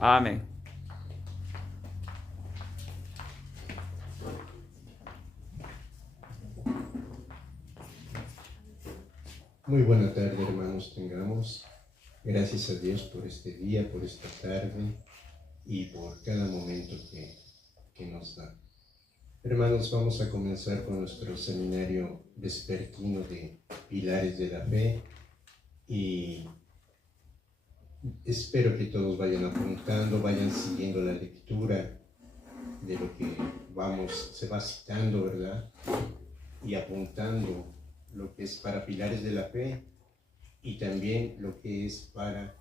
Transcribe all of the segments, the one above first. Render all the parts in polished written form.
Amén. Muy buena tarde, hermanos, tengamos. Gracias a Dios por este día, por esta tarde y por cada momento que nos da. Hermanos, vamos a comenzar con nuestro seminario vespertino de Pilares de la Fe y espero que todos vayan apuntando, vayan siguiendo la lectura de lo que se va citando, ¿verdad? Y apuntando lo que es para Pilares de la Fe y también lo que es para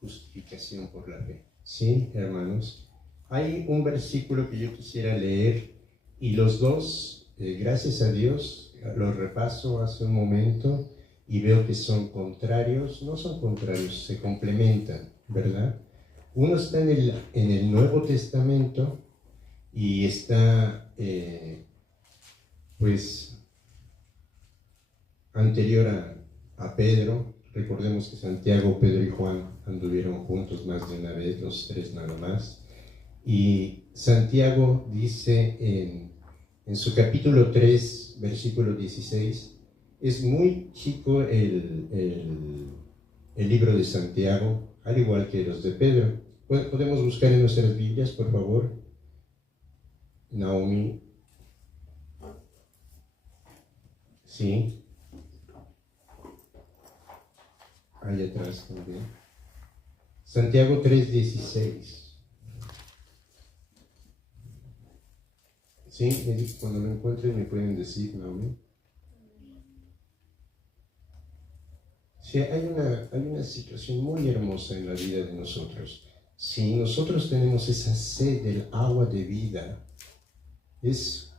justificación por la fe. ¿Sí, hermanos? Hay un versículo que yo quisiera leer y los dos, gracias a Dios, los repaso hace un momento y veo que son contrarios. No son contrarios, se complementan, ¿verdad? Uno está en el Nuevo Testamento y está, anterior a Pedro. Recordemos que Santiago, Pedro y Juan anduvieron juntos más de una vez, los tres nada más. Y Santiago dice en su capítulo 3, versículo 16, es muy chico el libro de Santiago, al igual que los de Pedro. ¿Podemos buscar en nuestras Biblias, por favor? Naomi. Sí. Ahí atrás también. Santiago 3:16. Sí, cuando lo encuentren me pueden decir, Naomi. Sí, hay una situación muy hermosa en la vida de nosotros. Si nosotros tenemos esa sed del agua de vida, es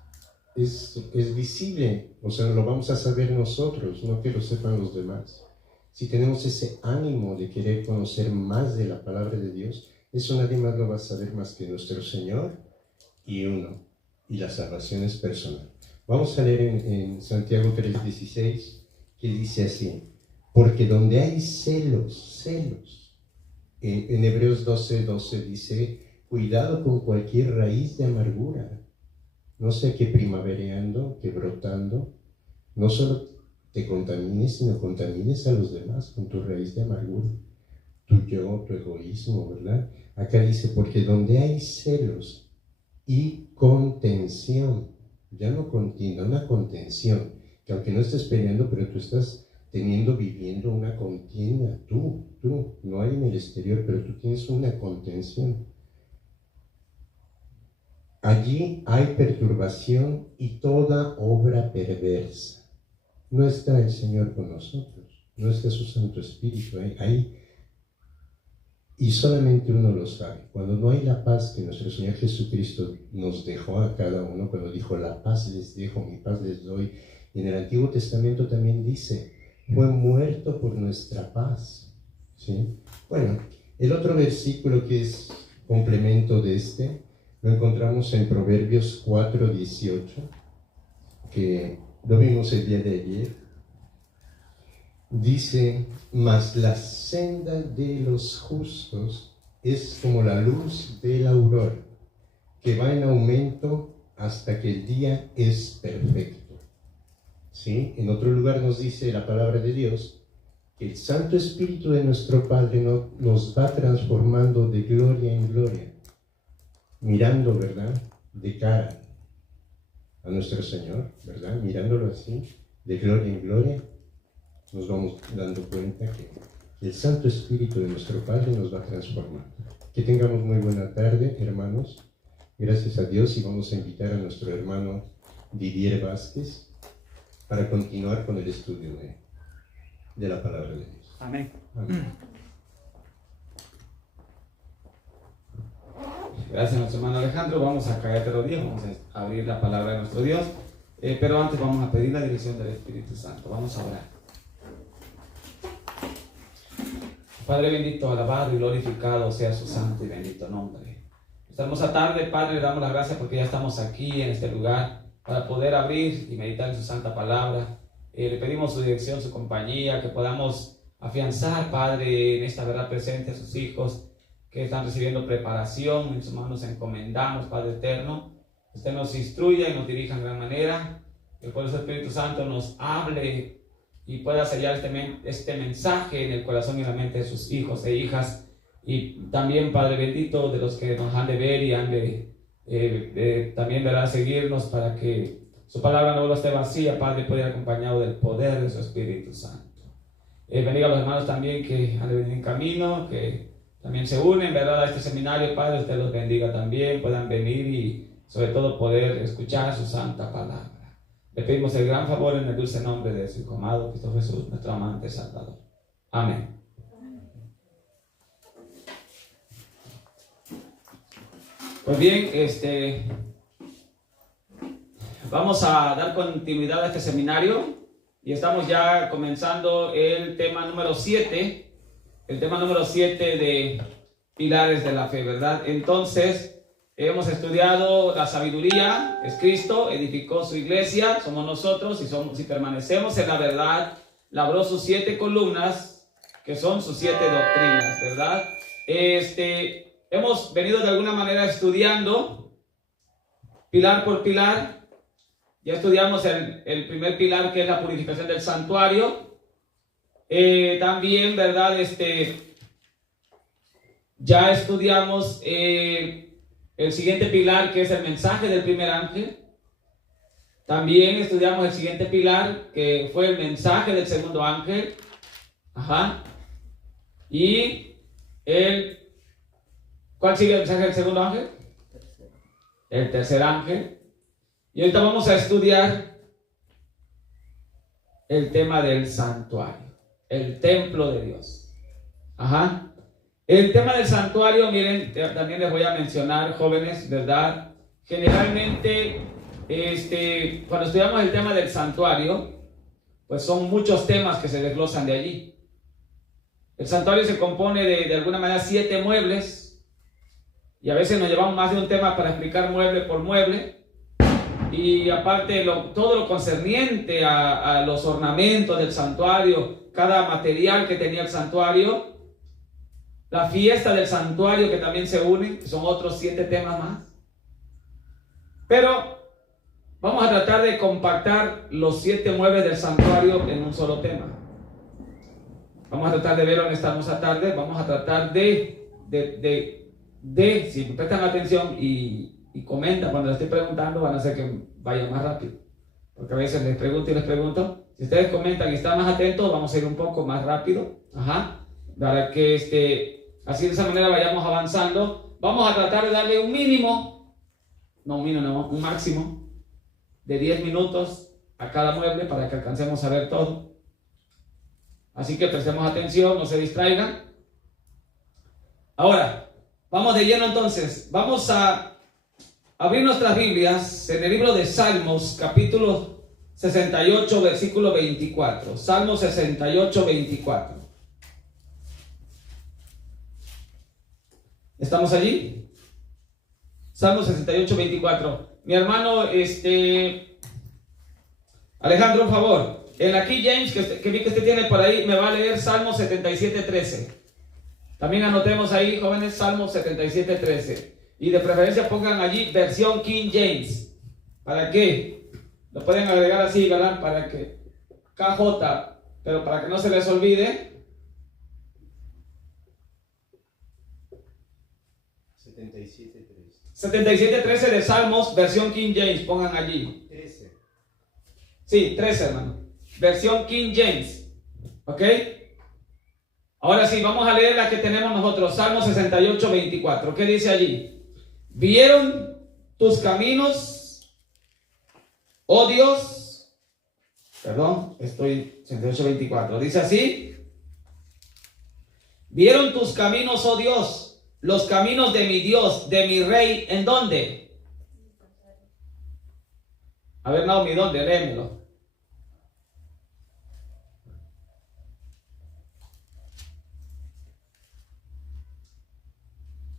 visible, o sea, lo vamos a saber nosotros, no que lo sepan los demás. Si tenemos ese ánimo de querer conocer más de la palabra de Dios, eso nadie más lo va a saber más que nuestro Señor y uno, y la salvación es personal. Vamos a leer en Santiago 3:16, que dice así: porque donde hay celos, en Hebreos 12:12 dice, cuidado con cualquier raíz de amargura, no sea que primavereando, que brotando, no solo te contamines, sino contamines a los demás con tu raíz de amargura, tu yo, tu egoísmo, ¿verdad? Acá dice, porque donde hay celos y contención, ya no contienda, una contención, que aunque no estés peleando, pero tú estás viviendo una contienda, tú, no hay en el exterior, pero tú tienes una contención. Allí hay perturbación y toda obra perversa. No está el Señor con nosotros, no está su Santo Espíritu ahí, y solamente uno lo sabe. Cuando no hay la paz que nuestro Señor Jesucristo nos dejó a cada uno, cuando dijo, la paz les dejo, mi paz les doy, y en el Antiguo Testamento también dice, fue muerto por nuestra paz, ¿sí? Bueno, el otro versículo que es complemento de este, lo encontramos en Proverbios 4:18, que lo vimos el día de ayer. Dice, mas la senda de los justos es como la luz de la aurora, que va en aumento hasta que el día es perfecto. ¿Sí? En otro lugar nos dice la palabra de Dios que el Santo Espíritu de nuestro Padre nos va transformando de gloria en gloria, mirando, ¿verdad?, de cara a nuestro Señor, ¿verdad? Mirándolo así, de gloria en gloria, nos vamos dando cuenta que el Santo Espíritu de nuestro Padre nos va transformando. Que tengamos muy buena tarde, hermanos. Gracias a Dios, y vamos a invitar a nuestro hermano Didier Vázquez para continuar con el estudio de la palabra de Dios. Amén. Amén. Gracias a nuestro hermano Alejandro. Vamos a caer de rodillas, vamos a abrir la palabra de nuestro Dios. Pero antes vamos a pedir la dirección del Espíritu Santo. Vamos a orar. Padre bendito, alabado y glorificado sea su santo y bendito nombre. Esta hermosa tarde, Padre, le damos las gracias porque ya estamos aquí en este lugar para poder abrir y meditar en su santa palabra. Le pedimos su dirección, su compañía, que podamos afianzar, Padre, en esta verdad presente a sus hijos, que están recibiendo preparación. En sus manos nos encomendamos, Padre eterno. Usted nos instruya y nos dirija en gran manera. Que por eso el Espíritu Santo nos hable y pueda sellar este mensaje en el corazón y la mente de sus hijos e hijas. Y también, Padre bendito, de los que nos han de ver y han de también verá seguirnos, para que su palabra no esté vacía, Padre, pueda ir acompañado del poder de su Espíritu Santo. Bendiga a los hermanos también que han de venir en camino, que también se unen, ¿verdad?, a este seminario. Padre, usted los bendiga también, puedan venir y sobre todo poder escuchar su santa palabra. Le pedimos el gran favor en el dulce nombre de su amado Cristo Jesús, nuestro amante Salvador. Amén. Pues bien, vamos a dar continuidad a este seminario y estamos ya comenzando el tema número 7, de pilares de la fe, ¿verdad? Entonces, hemos estudiado la sabiduría, es Cristo, edificó su iglesia, somos nosotros, si permanecemos en la verdad, labró sus 7 columnas, que son sus 7 doctrinas, ¿verdad? Hemos venido de alguna manera estudiando pilar por pilar. Ya estudiamos el primer pilar, que es la purificación del santuario. También, ¿verdad? Ya estudiamos el siguiente pilar, que es el mensaje del primer ángel. También estudiamos el siguiente pilar, que fue el mensaje del segundo ángel. Y ¿cuál sigue el mensaje del segundo ángel? El tercer ángel. Y ahorita vamos a estudiar el tema del santuario, el templo de Dios. El tema del santuario, miren, también les voy a mencionar, jóvenes, ¿verdad? Generalmente, cuando estudiamos el tema del santuario, pues son muchos temas que se desglosan de allí. El santuario se compone de alguna manera 7 muebles, y a veces nos llevamos más de un tema para explicar mueble por mueble. Y aparte todo lo concerniente a los ornamentos del santuario, cada material que tenía el santuario, la fiesta del santuario que también se unen, que son otros 7 temas más. Pero vamos a tratar de compactar los 7 muebles del santuario en un solo tema. Vamos a tratar de verlo en esta hermosa tarde. Vamos a tratar de si prestan atención y comentan cuando les estoy preguntando, van a hacer que vaya más rápido, porque a veces les pregunto y les pregunto. Si ustedes comentan y están más atentos, vamos a ir un poco más rápido, para que así de esa manera vayamos avanzando. Vamos a tratar de darle un máximo de 10 minutos a cada mueble para que alcancemos a ver todo. Así que prestemos atención, no se distraigan. Ahora, vamos de lleno entonces. Vamos a abrir nuestras Biblias en el libro de Salmos, capítulo 68, versículo 24. Salmos 68, 24. ¿Estamos allí? Salmos 68, 24. Mi hermano, Alejandro, un favor. En la King James, que vi que usted tiene por ahí, me va a leer Salmos 77, 13. También anotemos ahí, jóvenes, Salmos 77, 13. Y de preferencia pongan allí versión King James. ¿Para qué? Lo pueden agregar así, ¿verdad? Para que KJ, pero para que no se les olvide. 77:13 de Salmos, versión King James, pongan allí. 13. Sí, 13, hermano. Versión King James. ¿Ok? Ahora sí, vamos a leer la que tenemos nosotros. Salmos 68, 24. ¿Qué dice allí? ¿Vieron tus caminos, oh Dios? Perdón, estoy 68, 24. Dice así: ¿vieron tus caminos, oh Dios? Los caminos de mi Dios, de mi Rey, ¿en dónde? A ver, Naomi, ¿dónde? Léemelo.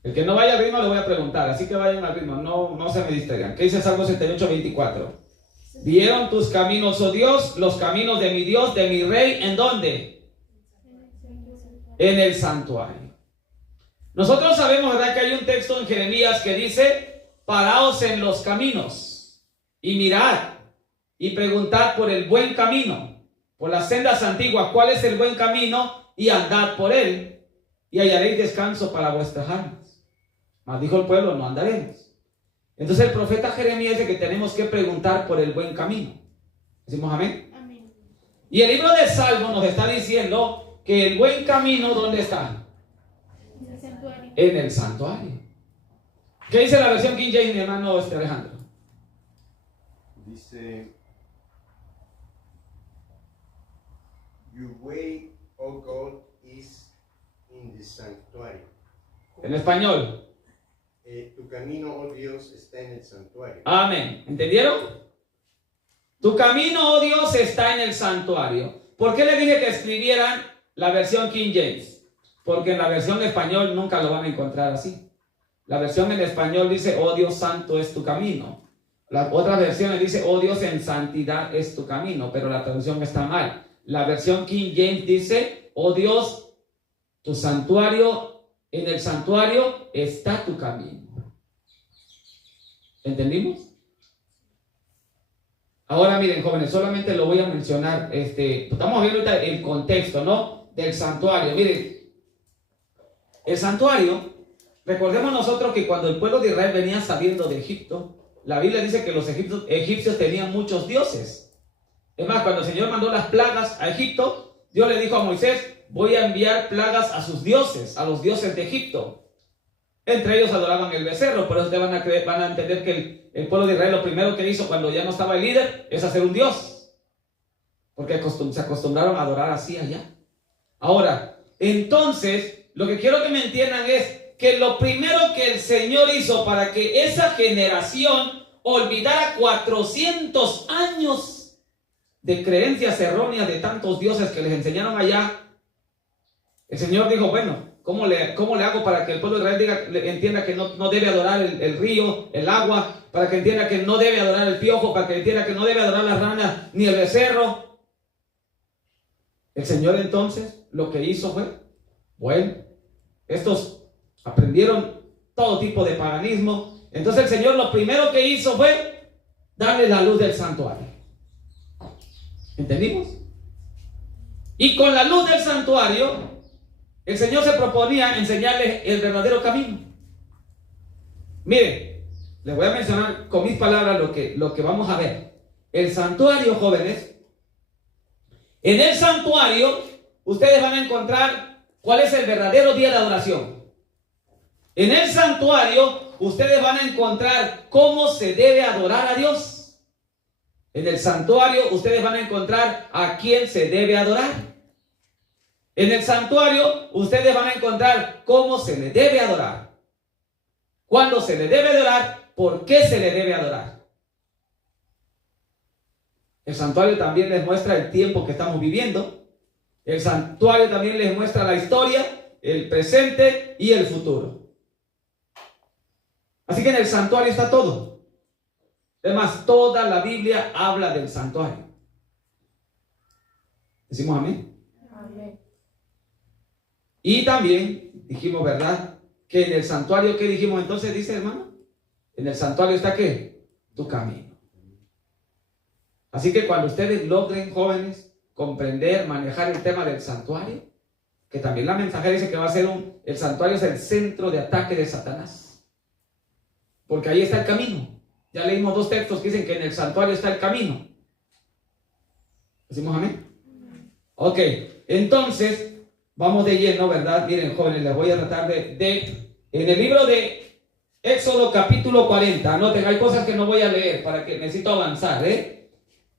El que no vaya al ritmo le voy a preguntar, así que vayan al ritmo, no se me distraigan. ¿Qué dice Salmo 78, 24? ¿Vieron tus caminos, oh Dios, los caminos de mi Dios, de mi Rey, ¿en dónde? En el santuario. Nosotros sabemos, ¿verdad?, que hay un texto en Jeremías que dice: paraos en los caminos y mirad y preguntad por el buen camino, por las sendas antiguas, cuál es el buen camino, y andad por él, y hallaréis descanso para vuestras almas. Mas dijo el pueblo: no andaremos. Entonces el profeta Jeremías dice que tenemos que preguntar por el buen camino. ¿Decimos amén? Amén. Y el libro de Salmos nos está diciendo que el buen camino, ¿dónde está? En el santuario. En el santuario. ¿Qué dice la versión King James, mi hermano Alejandro? Dice: Your way, O God, is in the sanctuary. En español. Tu camino, oh Dios, está en el santuario. Amén. ¿Entendieron? Tu camino, oh Dios, está en el santuario. ¿Por qué le dije que escribieran la versión King James? Porque en la versión español nunca lo van a encontrar así. La versión en español dice: oh Dios santo es tu camino. La otra versión dice: oh Dios en santidad es tu camino. Pero la traducción está mal. La versión King James dice: oh Dios, tu santuario, en el santuario está tu camino. ¿Entendimos? Ahora miren, jóvenes, solamente lo voy a mencionar. Estamos viendo ahorita el contexto, ¿no?, del santuario. Miren, el santuario, recordemos nosotros que cuando el pueblo de Israel venía saliendo de Egipto, la Biblia dice que los egipcios tenían muchos dioses. Es más, cuando el Señor mandó las plagas a Egipto, Dios le dijo a Moisés: voy a enviar plagas a sus dioses, a los dioses de Egipto. Entre ellos adoraban el becerro. Por eso ustedes van a entender que el pueblo de Israel lo primero que hizo cuando ya no estaba el líder es hacer un dios, porque se acostumbraron a adorar así allá. Ahora, entonces, lo que quiero que me entiendan es que lo primero que el Señor hizo para que esa generación olvidara 400 años de creencias erróneas de tantos dioses que les enseñaron allá, el Señor dijo: bueno, ¿cómo le hago para que el pueblo de Israel entienda que no debe adorar el río, el agua? Para que entienda que no debe adorar el piojo, para que entienda que no debe adorar la rana ni el becerro. El Señor entonces lo que hizo fue: bueno, estos aprendieron todo tipo de paganismo. Entonces el Señor lo primero que hizo fue darle la luz del santuario. ¿Entendimos? Y con la luz del santuario, el Señor se proponía enseñarles el verdadero camino. Miren, les voy a mencionar con mis palabras lo que vamos a ver. El santuario, jóvenes, en el santuario ustedes van a encontrar cuál es el verdadero día de adoración. En el santuario ustedes van a encontrar cómo se debe adorar a Dios. En el santuario ustedes van a encontrar a quién se debe adorar. En el santuario ustedes van a encontrar cómo se le debe adorar, cuándo se le debe adorar, por qué se le debe adorar. El santuario también les muestra el tiempo que estamos viviendo. El santuario también les muestra la historia, el presente y el futuro. Así que en el santuario está todo. Además, toda la Biblia habla del santuario. ¿Decimos amén? Amén. Y también dijimos, ¿verdad?, que en el santuario, ¿qué dijimos entonces? Dice, hermano, en el santuario está ¿qué? Tu camino. Así que cuando ustedes logren, jóvenes, comprender, manejar el tema del santuario, que también la mensajera dice que va a ser el santuario es el centro de ataque de Satanás, porque ahí está el camino. Ya leímos 2 textos que dicen que en el santuario está el camino. ¿Decimos amén? Ok, entonces vamos de lleno, ¿verdad? Miren, jóvenes, les voy a tratar en el libro de Éxodo capítulo 40, anoten, hay cosas que no voy a leer para que necesito avanzar,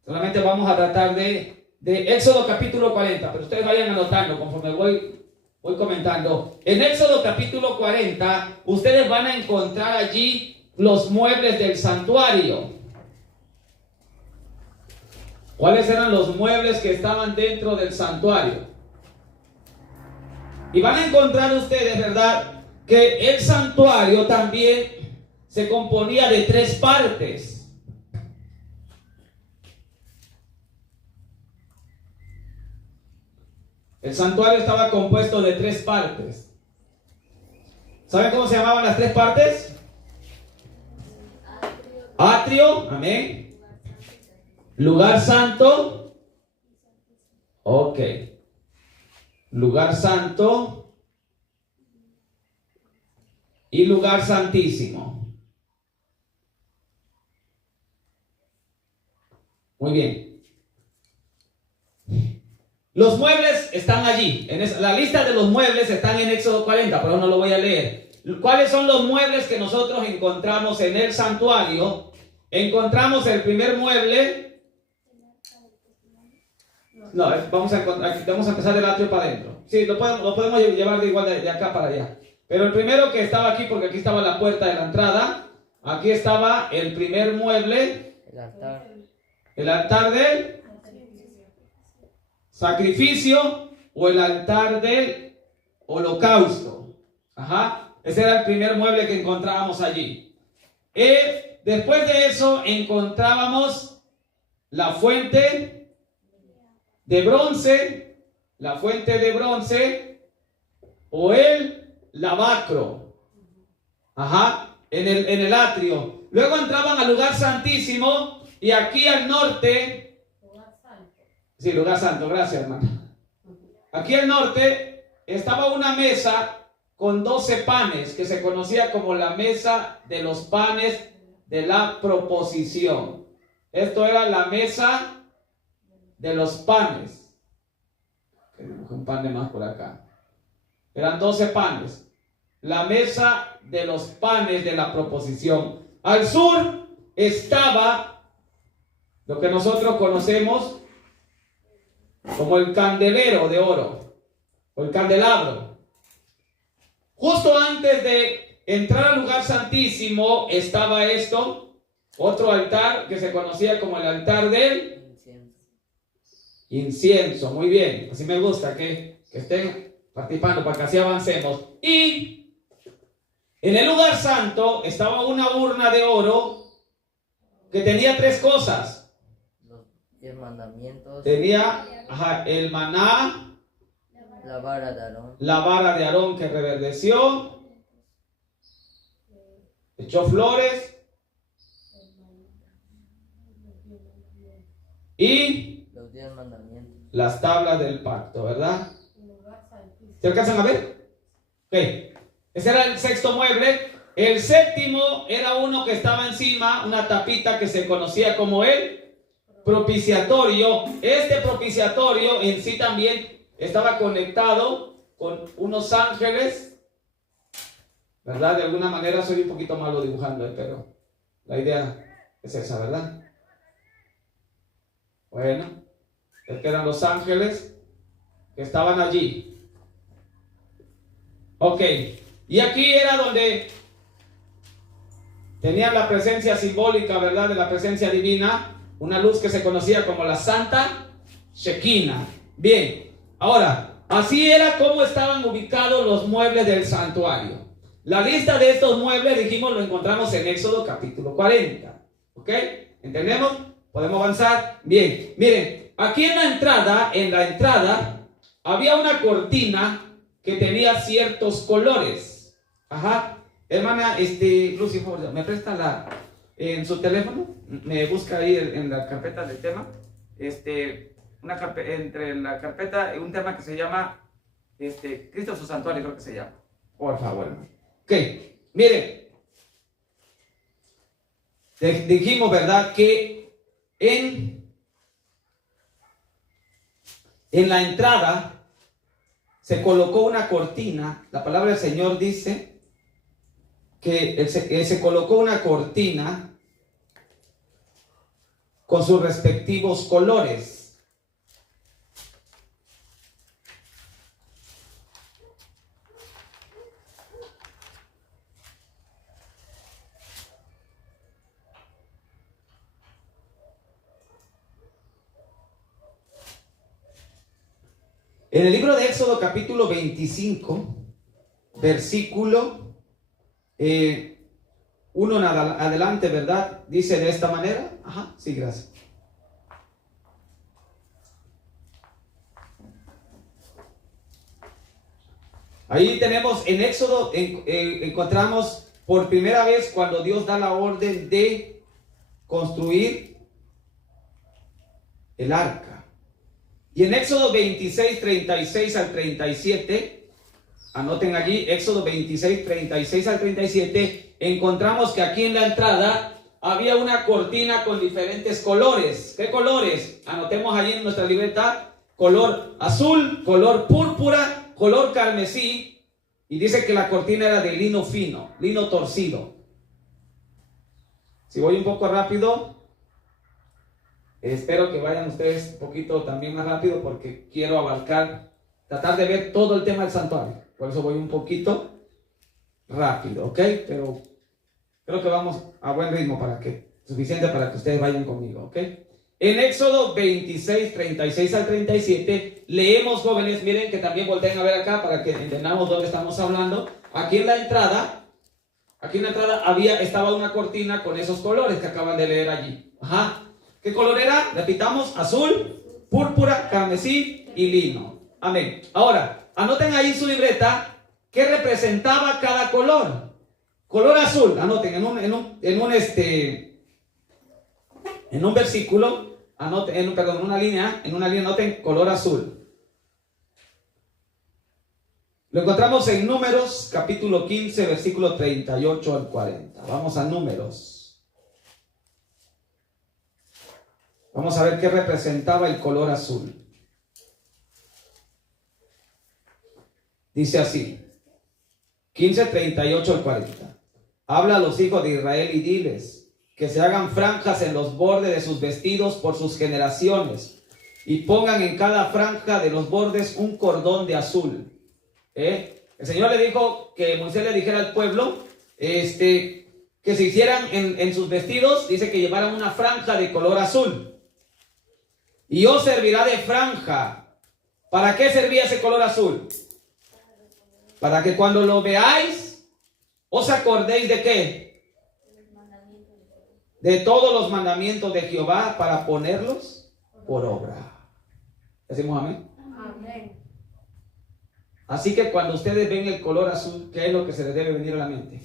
solamente vamos a tratar de Éxodo capítulo 40, pero ustedes vayan anotando conforme voy comentando. En Éxodo capítulo 40, ustedes van a encontrar allí los muebles del santuario. ¿Cuáles eran los muebles que estaban dentro del santuario? Y van a encontrar ustedes, ¿verdad?, que el santuario también se componía de 3 partes. El santuario estaba compuesto de 3 partes. ¿Saben cómo se llamaban las tres partes? Atrio, amén. Lugar santo. Ok. Lugar santo y lugar santísimo. Muy bien. Los muebles están allí. La lista de los muebles están en Éxodo 40, pero no lo voy a leer. ¿Cuáles son los muebles que nosotros encontramos en el santuario? Encontramos el primer mueble. No, vamos a empezar del atrio para adentro. Sí, lo podemos llevar de igual de acá para allá. Pero el primero que estaba aquí, porque aquí estaba la puerta de la entrada. Aquí estaba el primer mueble. El altar. El altar del sacrificio o el altar del holocausto. Ajá. Ese era el primer mueble que encontrábamos allí. Después de eso encontrábamos la fuente de bronce, o el lavacro. Ajá. En el atrio. Luego entraban al lugar santísimo y aquí al norte. Sí, lugar santo, gracias, hermano. Aquí al norte estaba una mesa con 12 panes, que se conocía como la mesa de los panes de la proposición. Esto era la mesa de los panes. Un pan de más por acá. Eran 12 panes. La mesa de los panes de la proposición. Al sur estaba lo que nosotros conocemos como el candelero de oro, o el candelabro. Justo antes de entrar al lugar santísimo estaba otro altar que se conocía como el altar del incienso. Muy bien, así me gusta que estén participando para que así avancemos. Y en el lugar santo estaba una urna de oro que tenía tres cosas. Los 10 mandamientos. Tenía el maná, la vara de Aarón. La vara de Aarón que reverdeció, echó flores y los 10 mandamientos. Las tablas del pacto, ¿verdad? ¿Se alcanzan a ver? Ok. Ese era el sexto mueble. El séptimo era uno que estaba encima, una tapita que se conocía como el propiciatorio. Este propiciatorio en sí también estaba conectado con unos ángeles, ¿verdad? De alguna manera soy un poquito malo dibujando, pero la idea es esa, ¿verdad? Bueno, estos eran los ángeles que estaban allí. Ok, y aquí era donde tenían la presencia simbólica, ¿verdad? De la presencia divina, una luz que se conocía como la Santa Shekinah. Bien. Ahora, así era como estaban ubicados los muebles del santuario. La lista de estos muebles, dijimos, lo encontramos en Éxodo capítulo 40. ¿Ok? ¿Entendemos? ¿Podemos avanzar? Bien. Miren, aquí en la entrada, había una cortina que tenía ciertos colores. Ajá. Hermana, Lucy, ¿me presta en su teléfono? Me busca ahí en la carpeta del tema. Entre la carpeta, un tema que se llama Cristo su santuario, creo que se llama. Por favor, hermano. Ok, miren. Dijimos, ¿verdad? Que en la entrada se colocó una cortina. La palabra del Señor dice que se colocó una cortina con sus respectivos colores. En el libro de Éxodo capítulo 25, versículo 1 en adelante, ¿verdad? Dice de esta manera. Ajá, sí, gracias. Ahí tenemos en Éxodo, encontramos por primera vez cuando Dios da la orden de construir el arca. Y en Éxodo 26, 36 al 37, anoten allí, Éxodo 26, 36 al 37, encontramos que aquí en la entrada había una cortina con diferentes colores. ¿Qué colores? Anotemos allí en nuestra libreta: color azul, color púrpura, color carmesí, y dice que la cortina era de lino fino, lino torcido. Si voy un poco rápido, espero que vayan ustedes un poquito también más rápido, porque quiero abarcar, tratar de ver todo el tema del santuario. Por eso voy un poquito rápido, ¿ok? Pero creo que vamos a buen ritmo, suficiente para que ustedes vayan conmigo, ¿ok? En Éxodo 26, 36 al 37, leemos, jóvenes, miren que también volteen a ver acá para que entendamos dónde estamos hablando. Aquí en la entrada estaba una cortina con esos colores que acaban de leer allí. Ajá. ¿Qué color era? Repitamos: azul, púrpura, carmesí y lino. Amén. Ahora, anoten ahí en su libreta qué representaba cada color. Color azul, anoten en un versículo, anoten, en una línea anoten color azul. Lo encontramos en Números, capítulo 15, versículo 38 al 40. Vamos a Números. Vamos a ver qué representaba el color azul. Dice así, 15, 38 al 40. Habla a los hijos de Israel y diles que se hagan franjas en los bordes de sus vestidos por sus generaciones, y pongan en cada franja de los bordes un cordón de azul. El Señor le dijo que Moisés le dijera al pueblo que se hicieran en sus vestidos, dice que llevaran una franja de color azul. Y os servirá de franja. ¿Para qué servía ese color azul? Para que cuando lo veáis, os acordéis de qué? De todos los mandamientos de Jehová, para ponerlos por obra. ¿Decimos amén? Amén. Así que cuando ustedes ven el color azul, ¿qué es lo que se les debe venir a la mente?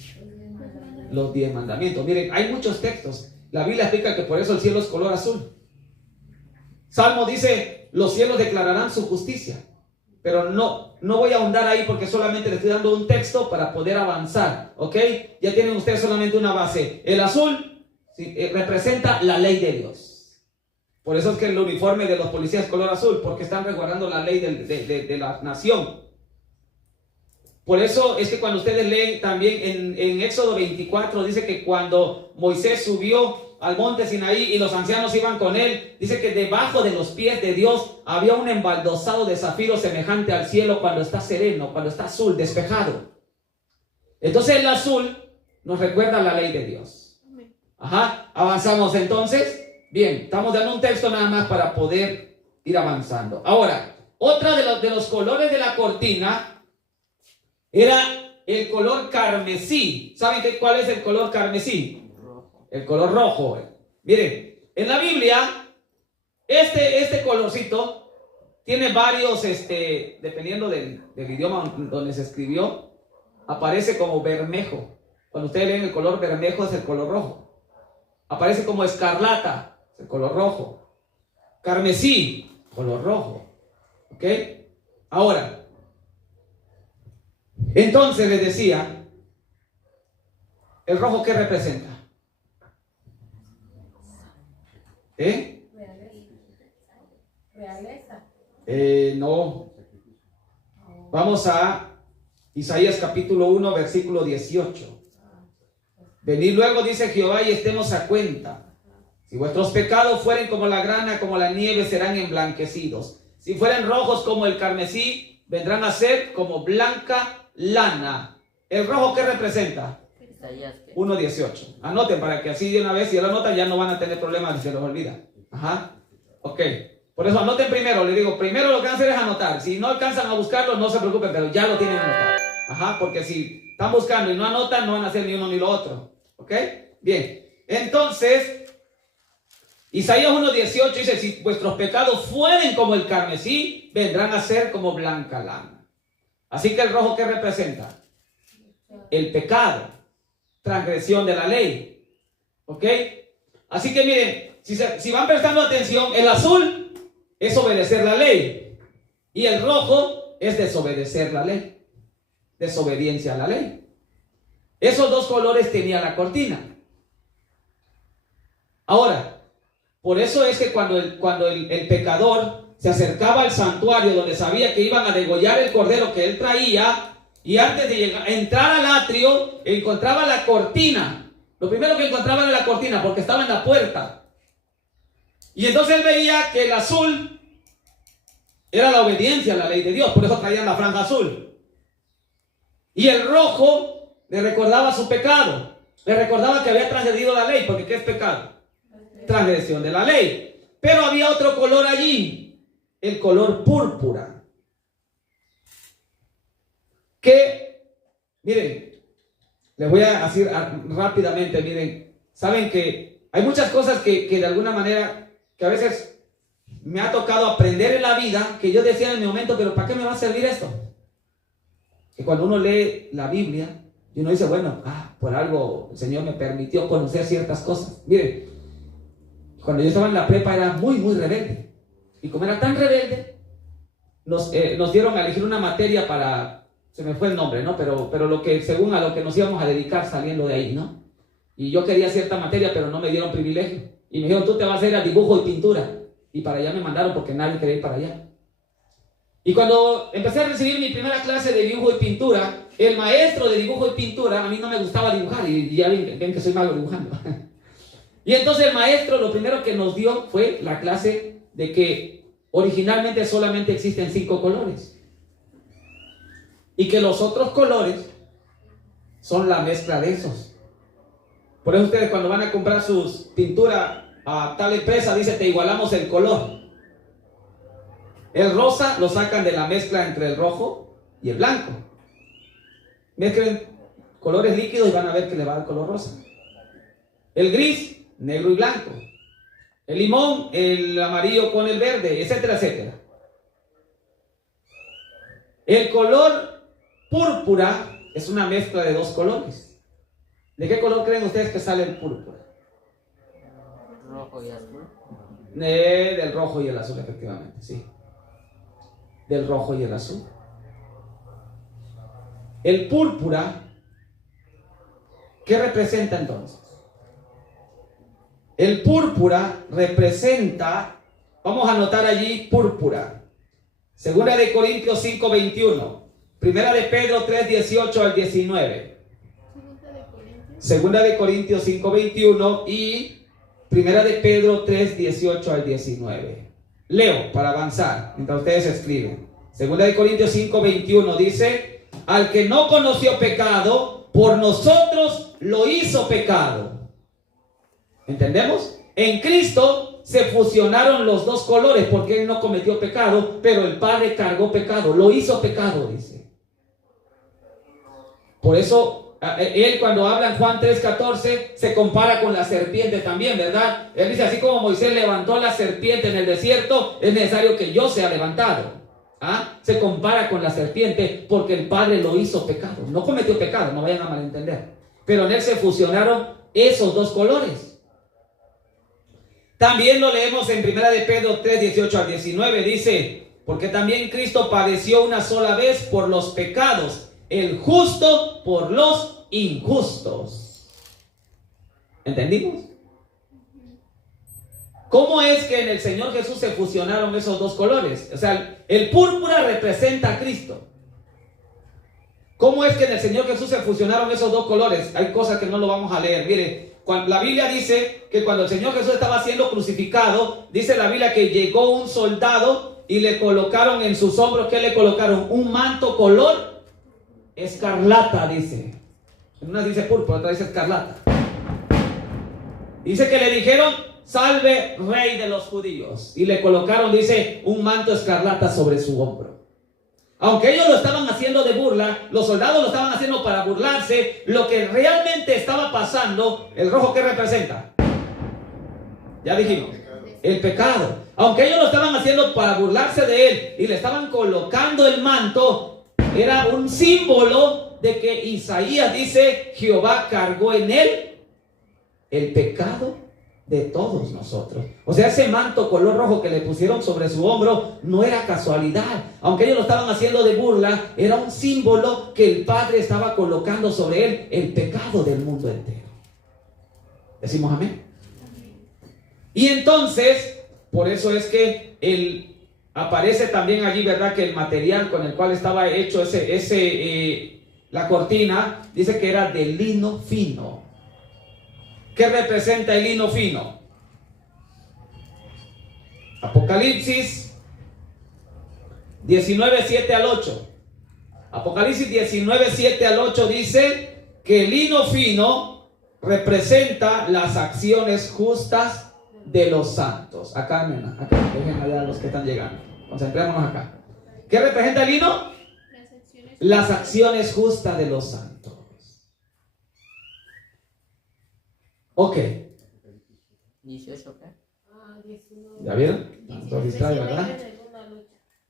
Los 10 mandamientos. Miren, hay muchos textos. La Biblia explica que por eso el cielo es color azul. Salmo dice: los cielos declararán su justicia. Pero no voy a ahondar ahí, porque solamente les estoy dando un texto para poder avanzar, ¿ok? Ya tienen ustedes solamente una base. El azul representa la ley de Dios. Por eso es que el uniforme de los policías es color azul, porque están resguardando la ley de la nación. Por eso es que cuando ustedes leen también en Éxodo 24, dice que cuando Moisés subió al monte Sinaí y los ancianos iban con él, dice que debajo de los pies de Dios había un embaldosado de zafiro semejante al cielo cuando está sereno, cuando está azul, despejado. Entonces el azul nos recuerda la ley de Dios. Ajá, avanzamos entonces. Bien, estamos dando un texto nada más para poder ir avanzando. Ahora, otra de los colores de la cortina era el color carmesí. ¿Saben cuál es el color carmesí? El color rojo. Miren, en la Biblia, este colorcito tiene varios, dependiendo del idioma donde se escribió, aparece como bermejo. Cuando ustedes leen el color bermejo, es el color rojo. Aparece como escarlata, es el color rojo. Carmesí, color rojo. ¿Ok? Ahora, entonces les decía, ¿el rojo qué representa? Realeza. No. Vamos a Isaías capítulo 1, versículo 18. Venid luego, dice Jehová, y estemos a cuenta. Si vuestros pecados fueren como la grana, como la nieve, serán emblanquecidos. Si fueren rojos como el carmesí, vendrán a ser como blanca lana. ¿El rojo qué representa? 1:18. Anoten para que así de una vez, si lo anotan, ya no van a tener problemas si se los olvida. Ajá. Ok. Por eso anoten primero. Le digo, primero lo que van a hacer es anotar. Si no alcanzan a buscarlo, no se preocupen, pero ya lo tienen anotado. Ajá. Porque si están buscando y no anotan, no van a hacer ni uno ni lo otro. Ok. Bien. Entonces, Isaías 1:18 dice: si vuestros pecados fueren como el carmesí, vendrán a ser como blanca lana. Así que el rojo, ¿qué representa? El pecado, transgresión de la ley. ¿Ok? Así que miren, si van prestando atención, el azul es obedecer la ley y el rojo es desobedecer la ley, desobediencia a la ley. Esos dos colores tenía la cortina. Ahora, por eso es que cuando el pecador se acercaba al santuario donde sabía que iban a degollar el cordero que él traía, y antes de entrar al atrio, encontraba la cortina. Lo primero que encontraba era la cortina, porque estaba en la puerta. Y entonces él veía que el azul era la obediencia a la ley de Dios, por eso traían la franja azul. Y el rojo le recordaba su pecado, le recordaba que había transgredido la ley, porque ¿qué es pecado? Transgresión de la ley. Pero había otro color allí, el color púrpura. Que, miren, les voy a decir rápidamente, miren, saben que hay muchas cosas que de alguna manera, que a veces me ha tocado aprender en la vida, que yo decía en mi momento, pero ¿para qué me va a servir esto? Que cuando uno lee la Biblia, y uno dice, bueno, por algo el Señor me permitió conocer ciertas cosas. Miren, cuando yo estaba en la prepa era muy, muy rebelde. Y como era tan rebelde, nos dieron a elegir una materia para... Se me fue el nombre, ¿no? Pero según a lo que nos íbamos a dedicar saliendo de ahí, ¿no? Y yo quería cierta materia, pero no me dieron privilegio. Y me dijeron, tú te vas a ir a dibujo y pintura. Y para allá me mandaron porque nadie quería ir para allá. Y cuando empecé a recibir mi primera clase de dibujo y pintura, el maestro de dibujo y pintura, a mí no me gustaba dibujar. Y ya ven que soy malo dibujando. Y entonces el maestro lo primero que nos dio fue la clase de que originalmente solamente existen 5 colores. Y que los otros colores son la mezcla de esos. Por eso ustedes cuando van a comprar sus pinturas a tal empresa, dice, te igualamos el color. El rosa lo sacan de la mezcla entre el rojo y el blanco. Mezclen colores líquidos y van a ver que le va a dar color rosa. El gris, negro y blanco. El limón, el amarillo con el verde, etcétera, etcétera. El color púrpura es una mezcla de 2 colores. ¿De qué color creen ustedes que sale el púrpura? Rojo y azul. Del rojo y el azul, efectivamente, sí. Del rojo y el azul. El púrpura, ¿qué representa entonces? El púrpura representa, vamos a anotar allí púrpura. Segunda de Corintios 5:21. Primera de Pedro 3:18 al 19. Segunda de Corintios 5:21 y Primera de Pedro 3:18 al 19. Leo para avanzar mientras ustedes escriben. Segunda de Corintios 5:21 dice: al que no conoció pecado, por nosotros lo hizo pecado. ¿Entendemos? En Cristo se fusionaron los 2 colores porque Él no cometió pecado, pero el Padre cargó pecado, lo hizo pecado, dice. Por eso, Él cuando habla en Juan 3:14, se compara con la serpiente también, ¿verdad? Él dice, así como Moisés levantó la serpiente en el desierto, es necesario que yo sea levantado. Se compara con la serpiente porque el Padre lo hizo pecado. No cometió pecado, no vayan a malentender. Pero en Él se fusionaron esos 2 colores. También lo leemos en 1 de Pedro 3:18 al 19, dice, porque también Cristo padeció una sola vez por los pecados, el justo por los injustos. ¿Entendimos? ¿Cómo es que en el Señor Jesús se fusionaron esos 2 colores? O sea, el púrpura representa a Cristo. ¿Cómo es que en el Señor Jesús se fusionaron esos 2 colores? Hay cosas que no lo vamos a leer. Mire, la Biblia dice que cuando el Señor Jesús estaba siendo crucificado, dice la Biblia que llegó un soldado y le colocaron en sus hombros, ¿qué le colocaron? Un manto color escarlata, dice. En una dice púrpura, otra dice escarlata. Dice que le dijeron, salve rey de los judíos. Y le colocaron, dice, un manto escarlata sobre su hombro. Aunque ellos lo estaban haciendo de burla, los soldados lo estaban haciendo para burlarse, lo que realmente estaba pasando, el rojo, ¿qué representa? Ya dijimos, el pecado. Aunque ellos lo estaban haciendo para burlarse de él y le estaban colocando el manto, era un símbolo de que Isaías dice, Jehová cargó en él el pecado de todos nosotros. O sea, ese manto color rojo que le pusieron sobre su hombro no era casualidad. Aunque ellos lo estaban haciendo de burla, era un símbolo que el Padre estaba colocando sobre él el pecado del mundo entero. ¿Decimos amén? Y entonces, por eso es que aparece también allí, ¿verdad? Que el material con el cual estaba hecho la cortina, dice que era de lino fino. ¿Qué representa el lino fino? Apocalipsis 19, 7 al 8. Apocalipsis 19, 7 al 8 dice que el lino fino representa las acciones justas de los santos. Acá, nena, acá, dejen allá a los que están llegando. Concentrémonos acá. ¿Qué representa el lino? Las acciones justas de los santos. Ok. 18, ¿qué? ¿Ya vieron? Todos distraen, ¿verdad?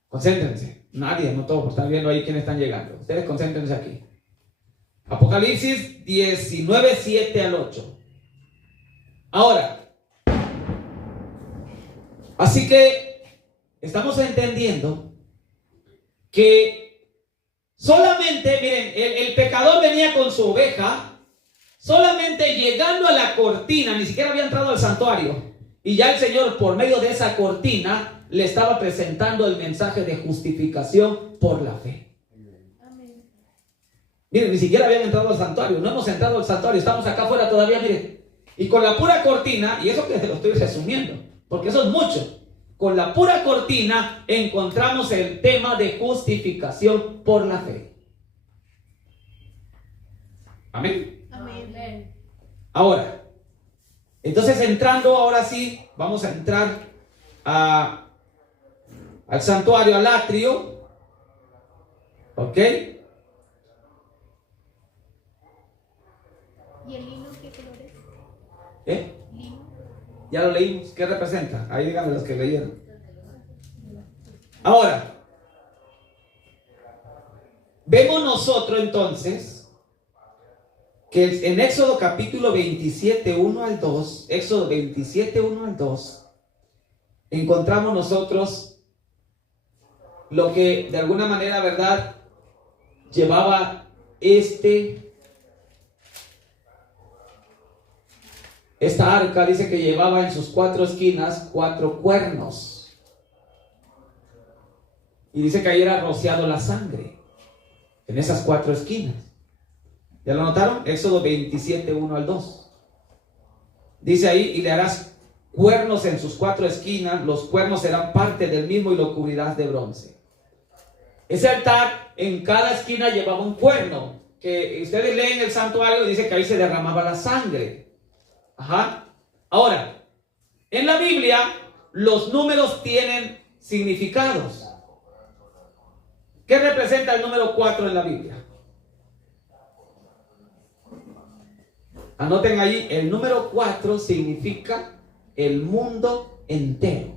Concéntrense. Nadie, no todos, están viendo ahí quiénes están llegando. Ustedes concéntrense aquí. Apocalipsis 19, 7 al 8. Ahora, así que estamos entendiendo que solamente, miren, el pecador venía con su oveja. Solamente llegando a la cortina, ni siquiera había entrado al santuario, y ya el Señor por medio de esa cortina le estaba presentando el mensaje de justificación por la fe. Amén. Miren, ni siquiera habían entrado al santuario, no hemos entrado al santuario, estamos acá afuera todavía, miren, y con la pura cortina, y eso que lo estoy resumiendo, porque eso es mucho, con la pura cortina encontramos el tema de justificación por la fe. Amén. Ahora, entonces entrando, ahora sí, vamos a entrar al santuario, al atrio. ¿Ok? ¿Y el lino qué color es? ¿Eh? Lino. Ya lo leímos. ¿Qué representa? Ahí díganme los que leyeron. Ahora, vemos nosotros entonces que en Éxodo capítulo 27, 1 al 2, Éxodo 27, 1 al 2, encontramos nosotros lo que de alguna manera, ¿verdad?, llevaba esta arca. Dice que llevaba en sus 4 esquinas 4 cuernos. Y dice que ahí era rociado la sangre en esas 4 esquinas. ¿Ya lo notaron? Éxodo 27, 1 al 2. Dice ahí, y le harás cuernos en sus 4 esquinas. Los cuernos serán parte del mismo y lo cubrirás de bronce. Ese altar en cada esquina llevaba un cuerno, que ustedes leen el santuario y dice que ahí se derramaba la sangre. Ajá. Ahora, en la Biblia los números tienen significados. ¿Qué representa el número 4 en la Biblia? Anoten ahí, el número 4 significa el mundo entero.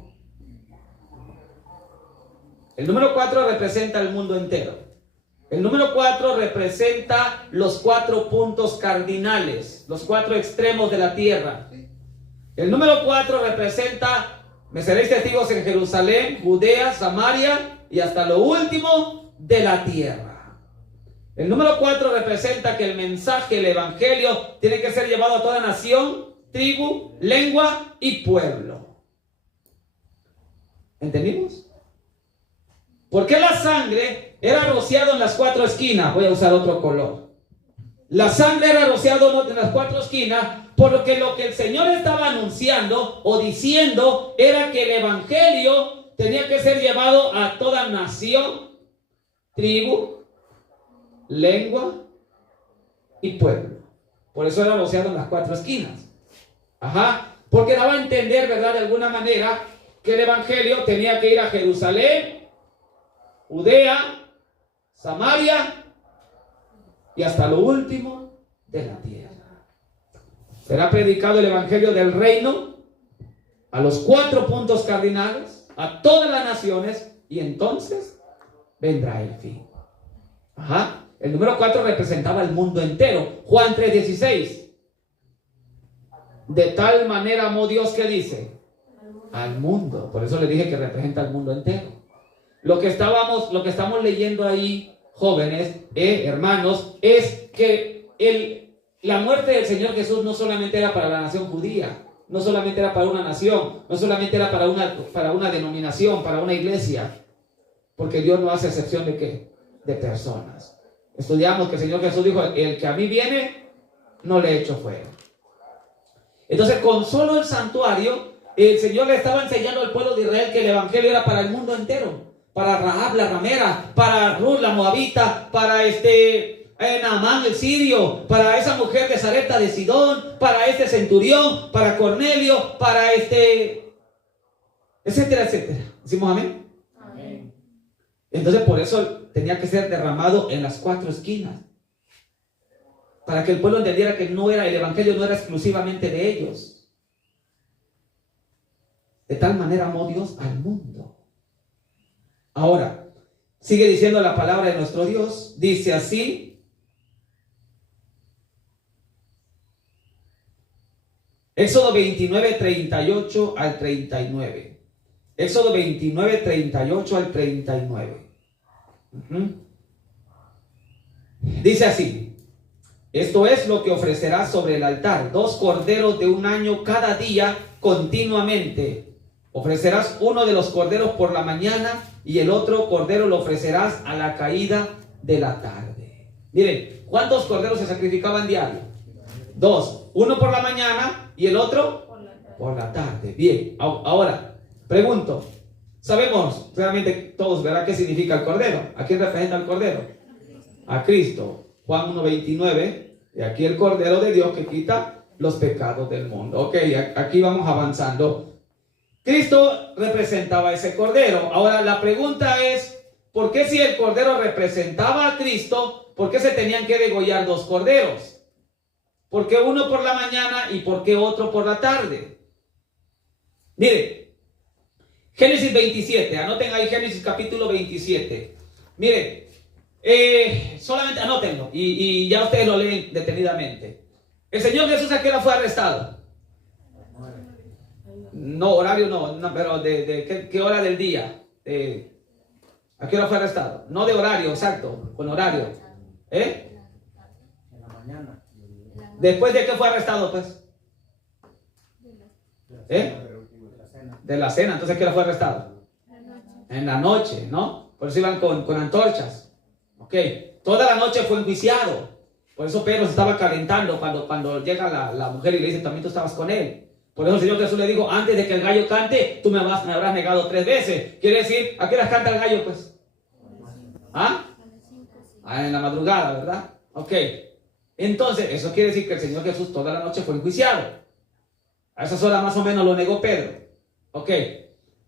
El número 4 representa el mundo entero. El número 4 representa los 4 puntos cardinales, los 4 extremos de la tierra. El número 4 representa, me seréis testigos en Jerusalén, Judea, Samaria y hasta lo último de la tierra. El número 4 representa que el mensaje, el evangelio, tiene que ser llevado a toda nación, tribu, lengua y pueblo. ¿Entendimos? ¿Por qué la sangre era rociada en las 4 esquinas? Voy a usar otro color. La sangre era rociada en las 4 esquinas porque lo que el Señor estaba anunciando o diciendo era que el evangelio tenía que ser llevado a toda nación, tribu, lengua y pueblo. Por eso era rociado en las 4 esquinas. Ajá. Porque daba a entender, ¿verdad?, de alguna manera, que el evangelio tenía que ir a Jerusalén, Judea, Samaria y hasta lo último de la tierra. Será predicado el evangelio del reino a los 4 puntos cardinales, a todas las naciones, y entonces vendrá el fin. Ajá. El número 4 representaba el mundo entero. Juan 3:16. De tal manera amó Dios, que dice, al mundo. Por eso le dije que representa al mundo entero. Lo que estamos leyendo ahí, jóvenes, hermanos, es que la muerte del Señor Jesús no solamente era para la nación judía, no solamente era para una nación, no solamente era para una denominación, para una iglesia, porque Dios no hace excepción de ¿qué? De personas. Estudiamos que el Señor Jesús dijo, el que a mí viene, no le echo fuera. Entonces, con solo el santuario, el Señor le estaba enseñando al pueblo de Israel que el evangelio era para el mundo entero, para Rahab la ramera, para Ruth la moabita, para Naamán el sirio, para esa mujer de Sarepta de Sidón, para este centurión, para Cornelio, para etcétera, etcétera. ¿Decimos amén? Amén. Entonces por eso tenía que ser derramado en las 4 esquinas, para que el pueblo entendiera que el evangelio no era exclusivamente de ellos. De tal manera amó Dios al mundo. Ahora, sigue diciendo la palabra de nuestro Dios, dice así, Éxodo 29, 38 al 39. Éxodo 29, 38 al 39. Dice así, esto es lo que ofrecerás sobre el altar, 2 corderos de un año cada día continuamente. Ofrecerás uno de los corderos por la mañana y el otro cordero lo ofrecerás a la caída de la tarde. Miren, ¿cuántos corderos se sacrificaban diario? 2, uno por la mañana y el otro por la tarde. Bien, ahora pregunto, sabemos realmente todos, ¿verdad?, qué significa el cordero. ¿A quién representa el cordero? A Cristo. Juan 1:29, y aquí el cordero de Dios que quita los pecados del mundo. Ok, aquí vamos avanzando. Cristo representaba ese cordero. Ahora la pregunta es, ¿por qué si el cordero representaba a Cristo, por qué se tenían que degollar 2 corderos? ¿Por qué uno por la mañana y por qué otro por la tarde? Mire, Génesis 27, anoten ahí Génesis capítulo 27. Mire, solamente anótenlo y ya ustedes lo leen detenidamente. El Señor Jesús, ¿a qué hora fue arrestado? No, horario no, pero de ¿qué hora del día? ¿A qué hora fue arrestado? No de horario, exacto, con horario. En la mañana. ¿Después de qué fue arrestado, pues? De la cena. Entonces, ¿a qué hora fue arrestado? En la noche, ¿no? Por eso iban con antorchas. Ok, toda la noche fue enjuiciado. Por eso Pedro se estaba calentando cuando llega la mujer y le dice, también tú estabas con él. Por eso el Señor Jesús le dijo, antes de que el gallo cante, tú me habrás negado 3 veces. Quiere decir, ¿a qué hora canta el gallo, pues? ¿Ah? En la madrugada, ¿verdad? Ok. Entonces, eso quiere decir que el Señor Jesús toda la noche fue enjuiciado. A esas horas más o menos lo negó Pedro. Ok.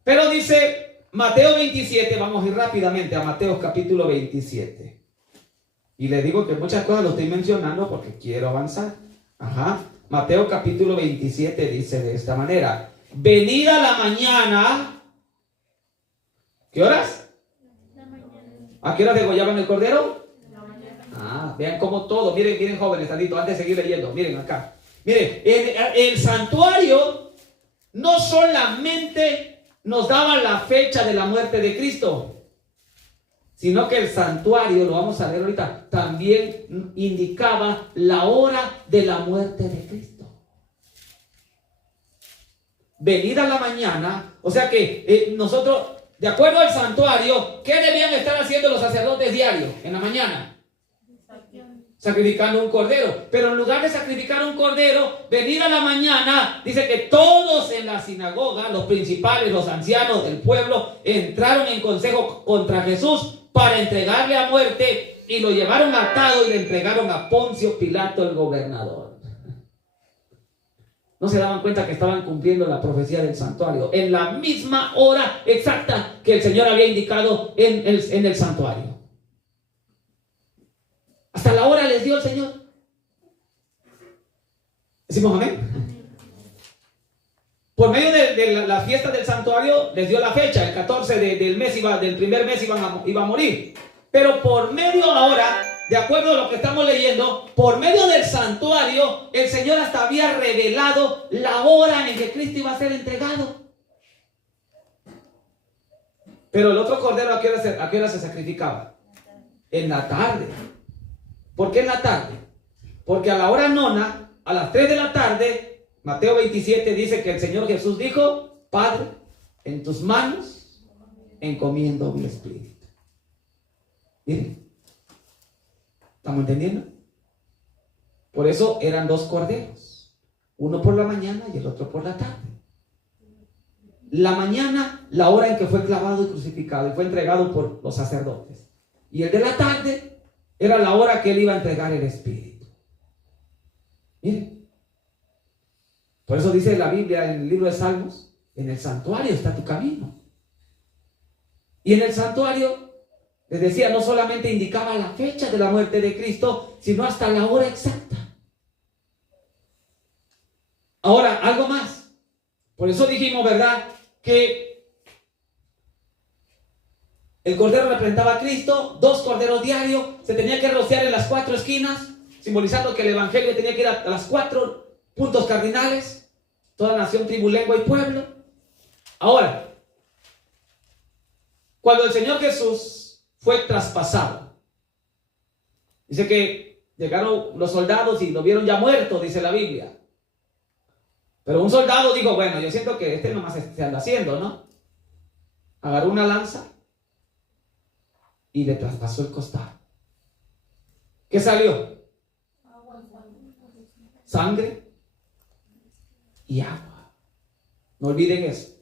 Pero dice Mateo 27, vamos a ir rápidamente a Mateo capítulo 27. Y le digo que muchas cosas lo estoy mencionando porque quiero avanzar. Ajá. Mateo capítulo 27 dice de esta manera, venida la mañana, ¿qué horas? ¿A qué horas degollaban el cordero? Vean cómo todo, miren jóvenes, tantito, antes de seguir leyendo, miren acá. Miren, el santuario no solamente nos daba la fecha de la muerte de Cristo, sino que el santuario, lo vamos a ver ahorita, también indicaba la hora de la muerte de Cristo. Venida la mañana, o sea que nosotros, de acuerdo al santuario, ¿qué debían estar haciendo los sacerdotes diarios en la mañana? Sacrificando un cordero. Pero en lugar de sacrificar un cordero, venida la mañana, dice que todos en la sinagoga, los principales, los ancianos del pueblo, entraron en consejo contra Jesús para entregarle a muerte y lo llevaron atado y le entregaron a Poncio Pilato, el gobernador. No se daban cuenta que estaban cumpliendo la profecía del santuario en la misma hora exacta que el Señor había indicado en el santuario. Hasta la hora les dio el Señor. ¿Decimos amén? Por medio de la fiesta del santuario les dio la fecha, el 14 del primer mes iba a morir. Pero por medio ahora, de acuerdo a lo que estamos leyendo, por medio del santuario, el Señor hasta había revelado la hora en que Cristo iba a ser entregado. Pero el otro cordero, ¿a qué hora se sacrificaba? En la tarde. ¿Por qué en la tarde? Porque a la hora nona, a las 3 de la tarde, Mateo 27 dice que el Señor Jesús dijo: Padre, en tus manos encomiendo mi espíritu. Miren, ¿estamos entendiendo? Por eso eran 2 corderos, uno por la mañana y el otro por la tarde. La mañana, la hora en que fue clavado y crucificado y fue entregado por los sacerdotes. Y el de la tarde era la hora que él iba a entregar el espíritu. Miren, por eso dice la Biblia en el libro de Salmos: en el santuario está tu camino. Y en el santuario, les decía, no solamente indicaba la fecha de la muerte de Cristo, sino hasta la hora exacta. Ahora, algo más. Por eso dijimos, ¿verdad?, que el cordero representaba a Cristo. 2 corderos diarios. Se tenía que rociar en las 4 esquinas, simbolizando que el evangelio tenía que ir a las 4 puntos cardinales: toda nación, tribu, lengua y pueblo. Ahora, cuando el Señor Jesús fue traspasado, dice que llegaron los soldados y lo vieron ya muerto, dice la Biblia. Pero un soldado dijo: bueno, yo siento que este nomás se anda haciendo, ¿no? Agarró una lanza y le traspasó el costado. ¿Qué salió? Sangre y agua. No olviden eso.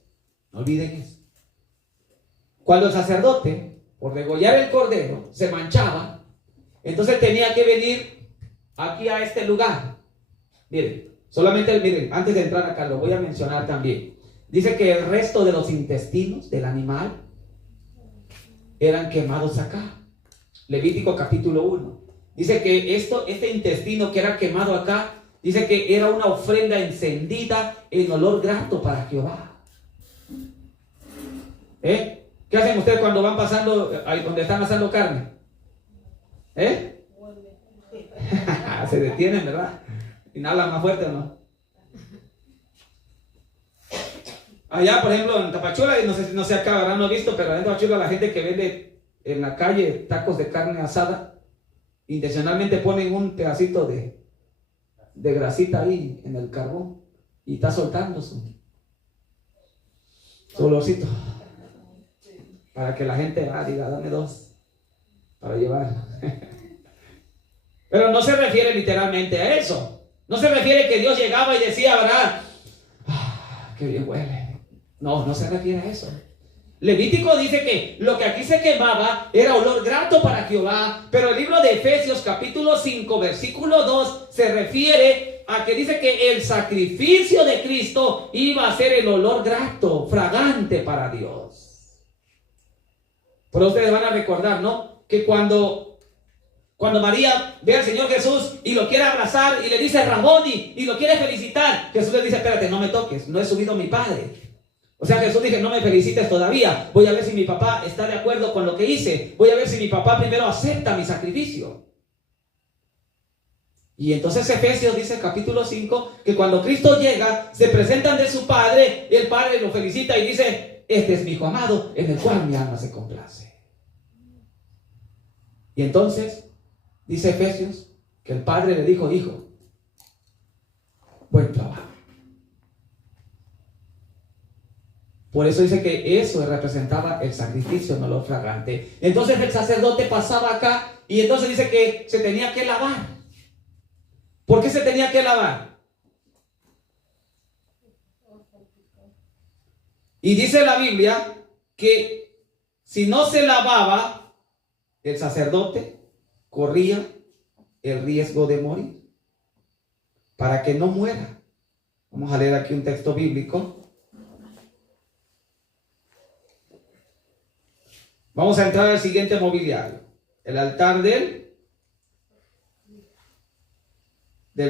No olviden eso. Cuando el sacerdote, por degollar el cordero, se manchaba, entonces tenía que venir aquí a este lugar. Miren. Solamente, miren, antes de entrar acá, lo voy a mencionar también. Dice que el resto de los intestinos del animal eran quemados acá. Levítico capítulo 1. Dice que este intestino que era quemado acá, dice que era una ofrenda encendida en olor grato para Jehová. ¿Qué hacen ustedes cuando van pasando ahí donde están asando carne? Se detienen, ¿verdad? Inhala más fuerte, ¿o no? Allá, por ejemplo, en Tapachula, no sé acá, ¿verdad? No he visto, pero en Tapachula la gente que vende en la calle tacos de carne asada, intencionalmente ponen un pedacito de grasita ahí en el carbón y está soltando su olorcito para que la gente diga: dame 2 para llevar. Pero no se refiere literalmente a eso. No se refiere que Dios llegaba y decía, ¿verdad?, qué bien huele. No se refiere a eso. Levítico dice que lo que aquí se quemaba era olor grato para Jehová, pero el libro de Efesios capítulo 5 versículo 2 se refiere a que dice que el sacrificio de Cristo iba a ser el olor grato, fragante para Dios. Pero ustedes van a recordar, ¿no?, que cuando María ve al Señor Jesús y lo quiere abrazar y le dice Raboni y lo quiere felicitar, Jesús le dice: espérate, no me toques, no he subido a mi Padre. O sea, Jesús dice: no me felicites todavía, voy a ver si mi papá está de acuerdo con lo que hice, voy a ver si mi papá primero acepta mi sacrificio. Y entonces Efesios dice capítulo 5 que cuando Cristo llega, se presentan de su Padre y el Padre lo felicita y dice: este es mi Hijo amado en el cual mi alma se complace. Y entonces dice Efesios que el Padre le dijo: hijo, buen trabajo. Por eso dice que eso representaba el sacrificio, no lo fragante. Entonces el sacerdote pasaba acá y entonces dice que se tenía que lavar. ¿Por qué se tenía que lavar? Y dice la Biblia que si no se lavaba, el sacerdote corría el riesgo de morir. Para que no muera. Vamos a leer aquí un texto bíblico. Vamos a entrar al siguiente mobiliario. El altar del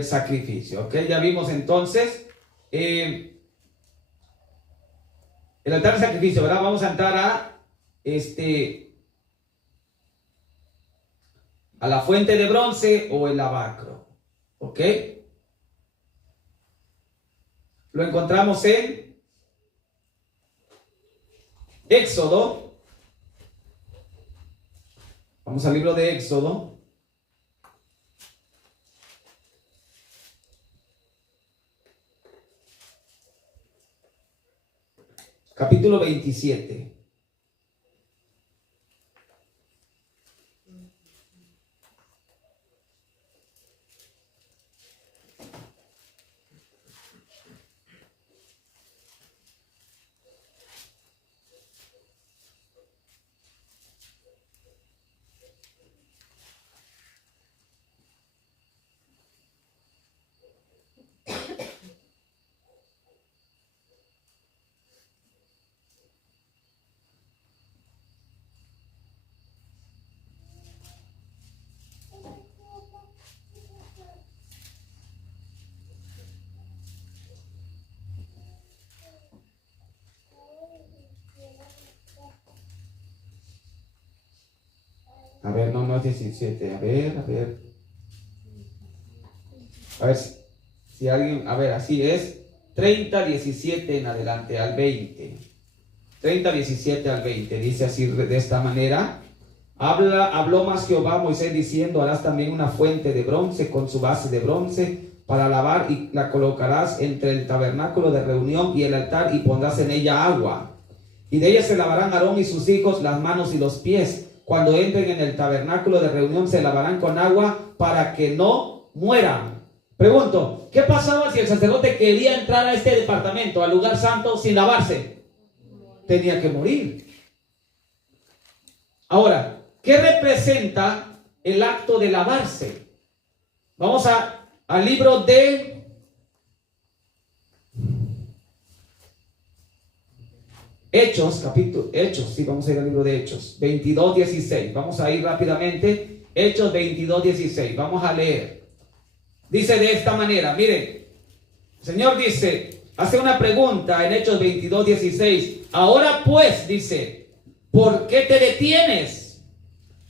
sacrificio. ¿Ok? Ya vimos entonces el altar del sacrificio, ¿verdad? Vamos a entrar a a la fuente de bronce o el lavacro. ¿Ok? Lo encontramos en Éxodo. Vamos al libro de Éxodo. Capítulo 27. A ver, no es 17. A ver. A ver si alguien, a ver, así es. 30, 17 en adelante, al 20. 30, 17 al 20. Dice así de esta manera. Habló más Jehová a Moisés diciendo: harás también una fuente de bronce con su base de bronce para lavar, y la colocarás entre el tabernáculo de reunión y el altar, y pondrás en ella agua. Y de ella se lavarán Aarón y sus hijos las manos y los pies. Cuando entren en el tabernáculo de reunión se lavarán con agua para que no mueran. Pregunto, ¿qué pasaba si el sacerdote quería entrar a este departamento, al lugar santo, sin lavarse? Tenía que morir. Ahora, ¿qué representa el acto de lavarse? Vamos al libro de Hechos, sí, vamos a ir al libro de Hechos, 22, 16. Vamos a ir rápidamente. Hechos 22, 16. Vamos a leer. Dice de esta manera, miren, el Señor dice, hace una pregunta en Hechos 22, 16. Ahora pues, dice, ¿por qué te detienes?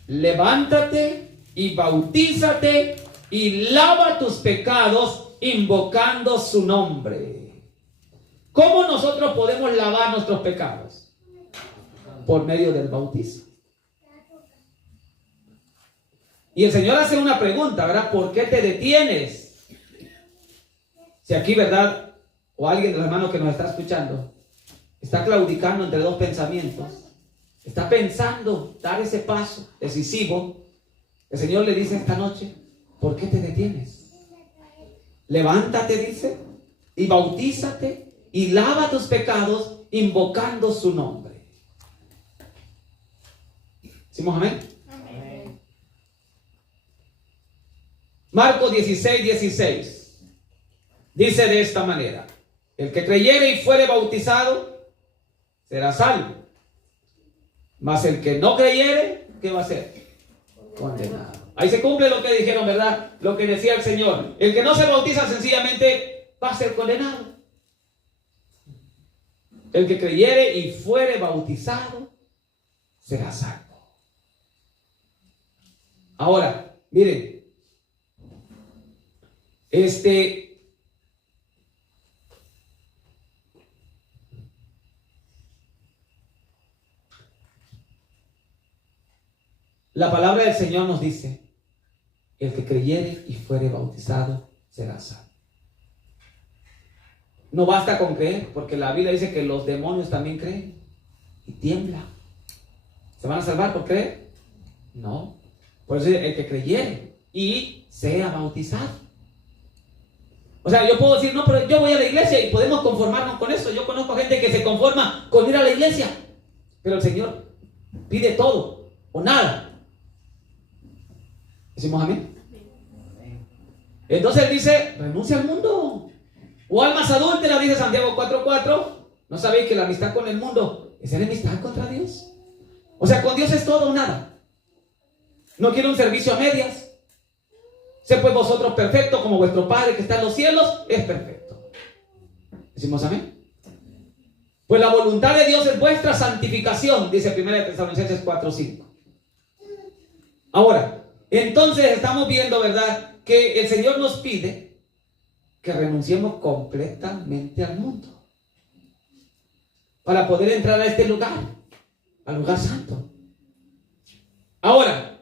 Levántate y bautízate y lava tus pecados invocando su nombre. ¿Cómo nosotros podemos lavar nuestros pecados? Por medio del bautismo. Y el Señor hace una pregunta, ¿verdad? ¿Por qué te detienes? Si aquí, ¿verdad? O alguien de los hermanos que nos está escuchando está claudicando entre dos pensamientos, está pensando dar ese paso decisivo, el Señor le dice esta noche: ¿por qué te detienes? Levántate, dice, y bautízate y lava tus pecados invocando su nombre. ¿Decimos amén? Amén. Marcos 16, 16 dice de esta manera: el que creyere y fuere bautizado será salvo, mas el que no creyere, ¿qué va a ser? Condenado. Ahí se cumple lo que dijeron, ¿verdad? Lo que decía el Señor: el que no se bautiza sencillamente va a ser condenado. El que creyere y fuere bautizado será salvo. Ahora, miren, la palabra del Señor nos dice: el que creyere y fuere bautizado será salvo. No basta con creer, porque la Biblia dice que los demonios también creen y tiemblan. ¿Se van a salvar por creer? No. Por eso el que creyere y sea bautizado. O sea, yo puedo decir: no, pero yo voy a la iglesia, y podemos conformarnos con eso. Yo conozco gente que se conforma con ir a la iglesia, pero el Señor pide todo o nada. ¿Decimos amén? Entonces Él dice: renuncia al mundo. O almas adúlteras, dice Santiago 4:4. ¿No sabéis que la amistad con el mundo es enemistad contra Dios? O sea, con Dios es todo o nada. No quiero un servicio a medias. Sé pues vosotros perfectos, como vuestro Padre que está en los cielos es perfecto. ¿Decimos amén? Pues la voluntad de Dios es vuestra santificación, dice 1 Tesalonicenses 4:5. Ahora, Entonces estamos viendo, ¿verdad?, que el Señor nos pide que renunciemos completamente al mundo para poder entrar a este lugar, al lugar santo. Ahora,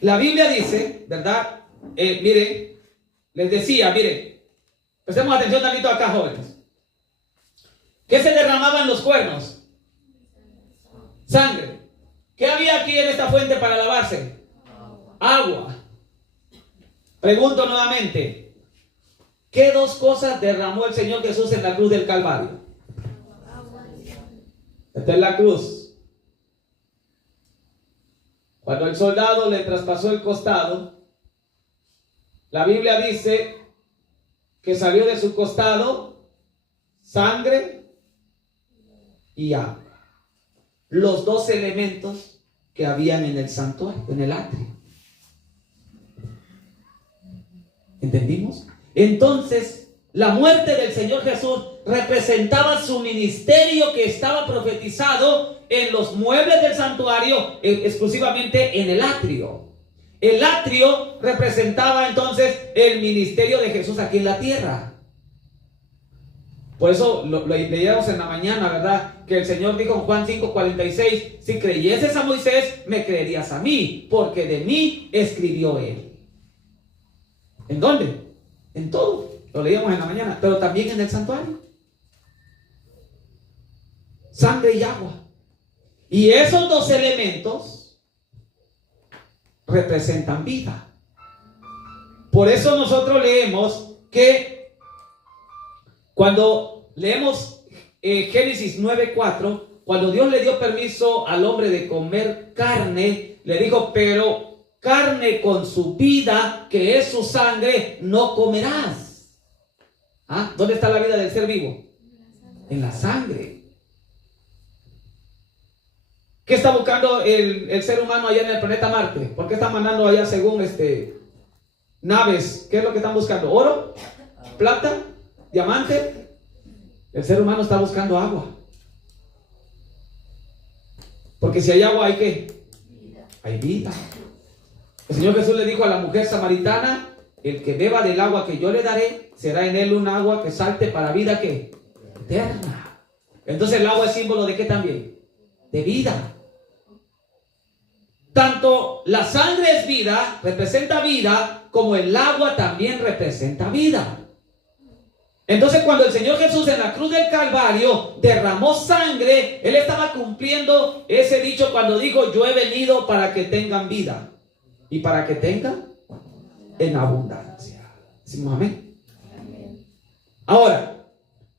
la Biblia dice, ¿verdad? Miren, les decía, miren, prestemos atención tantito acá, jóvenes. ¿Qué se derramaba en los cuernos? Sangre. ¿Qué había aquí en esta fuente para lavarse? Agua. Pregunto nuevamente, ¿qué dos cosas derramó el Señor Jesús en la cruz del Calvario? Esta es la cruz. Cuando el soldado le traspasó el costado, la Biblia dice que salió de su costado sangre y agua. Los dos elementos que habían en el santuario, en el atrio. ¿Entendimos? Entonces, la muerte del Señor Jesús representaba su ministerio que estaba profetizado en los muebles del santuario, exclusivamente en el atrio. El atrio representaba entonces el ministerio de Jesús aquí en la tierra. Por eso lo leíamos en la mañana, ¿verdad? Que el Señor dijo en Juan 5:46, si creyeses a Moisés, me creerías a mí, porque de mí escribió él. ¿En dónde? En todo. Lo leíamos en la mañana, pero también en el santuario. Sangre y agua. Y esos dos elementos representan vida. Por eso nosotros leemos que cuando leemos Génesis 9:4, cuando Dios le dio permiso al hombre de comer carne, le dijo, pero carne con su vida, que es su sangre, no comerás. ¿Ah? ¿Dónde está la vida del ser vivo? En la sangre. ¿Qué está buscando el ser humano allá en el planeta Marte? ¿Por qué están mandando allá según naves? ¿Qué es lo que están buscando? ¿Oro? ¿Plata? ¿Diamante? El ser humano está buscando agua. Porque si hay agua, ¿hay qué? Hay vida. El Señor Jesús le dijo a la mujer samaritana, el que beba del agua que yo le daré, será en él un agua que salte para vida, ¿qué? Eterna. Entonces el agua es símbolo de ¿qué también? De vida. Tanto la sangre es vida, representa vida, como el agua también representa vida. Entonces cuando el Señor Jesús en la cruz del Calvario derramó sangre, Él estaba cumpliendo ese dicho cuando dijo, yo he venido para que tengan vida y para que tengan en abundancia. Decimos amén. Ahora,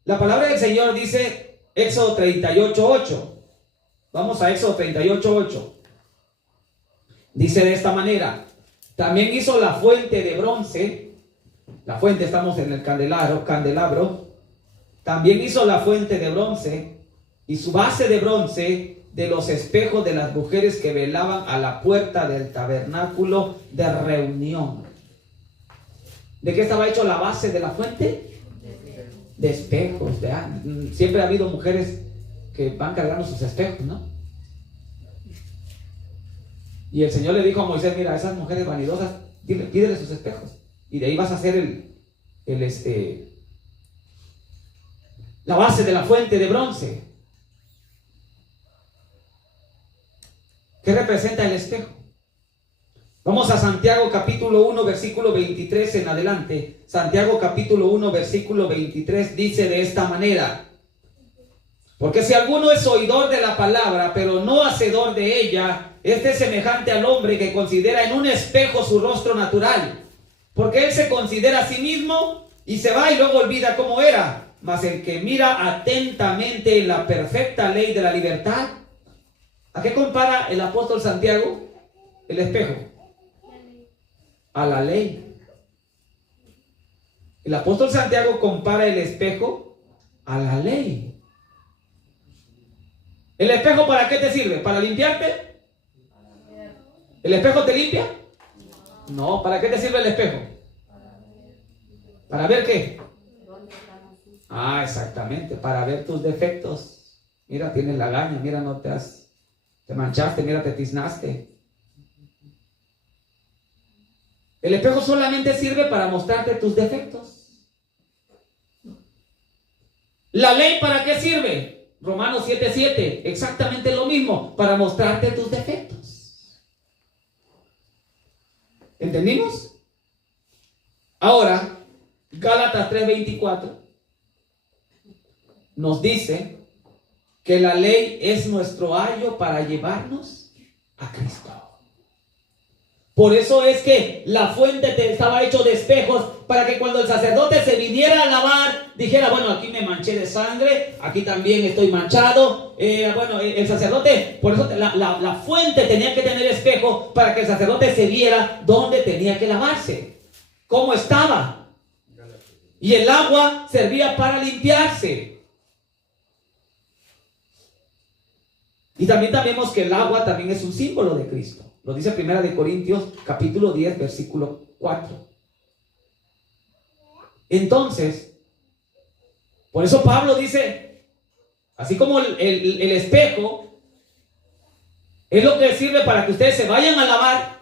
la palabra del Señor dice Éxodo 38:8. Vamos a Éxodo 38:8. Dice de esta manera, también hizo la fuente de bronce. La fuente, estamos en el candelabro. También hizo la fuente de bronce y su base de bronce de los espejos de las mujeres que velaban a la puerta del tabernáculo de reunión. ¿De qué estaba hecho la base de la fuente? De espejos. Siempre ha habido mujeres que van cargando sus espejos, ¿no? Y el Señor le dijo a Moisés, mira, a esas mujeres vanidosas, pídele sus espejos. Y de ahí vas a hacer la base de la fuente de bronce. ¿Qué representa el espejo? Vamos a Santiago capítulo 1, versículo 23 en adelante. Santiago capítulo 1, versículo 23 dice de esta manera: porque si alguno es oidor de la palabra, pero no hacedor de ella, este es semejante al hombre que considera en un espejo su rostro natural. Porque él se considera a sí mismo y se va y luego olvida cómo era. Mas el que mira atentamente en la perfecta ley de la libertad. ¿A qué compara el apóstol Santiago el espejo? A la ley. El apóstol Santiago compara el espejo a la ley. ¿El espejo para qué te sirve? ¿Para limpiarte? ¿El espejo te limpia? No, ¿para qué te sirve el espejo? ¿Para ver qué? Ah, exactamente, para ver tus defectos. Mira, tienes lagaña, mira, te manchaste, mira, te tiznaste. El espejo solamente sirve para mostrarte tus defectos. ¿La ley para qué sirve? Romanos 7:7, exactamente lo mismo, para mostrarte tus defectos. ¿Entendimos? Ahora, Gálatas 3:24 nos dice que la ley es nuestro ayo para llevarnos a Cristo. Por eso es que la fuente estaba hecho de espejos, para que cuando el sacerdote se viniera a lavar, dijera, bueno, aquí me manché de sangre, aquí también estoy manchado. Bueno, el sacerdote, por eso la fuente tenía que tener espejo, para que el sacerdote se viera dónde tenía que lavarse, cómo estaba. Y el agua servía para limpiarse. Y también sabemos que el agua también es un símbolo de Cristo. Lo dice 1 Corintios capítulo 10, versículo 4. Entonces, por eso Pablo dice, así como el espejo es lo que sirve para que ustedes se vayan a lavar,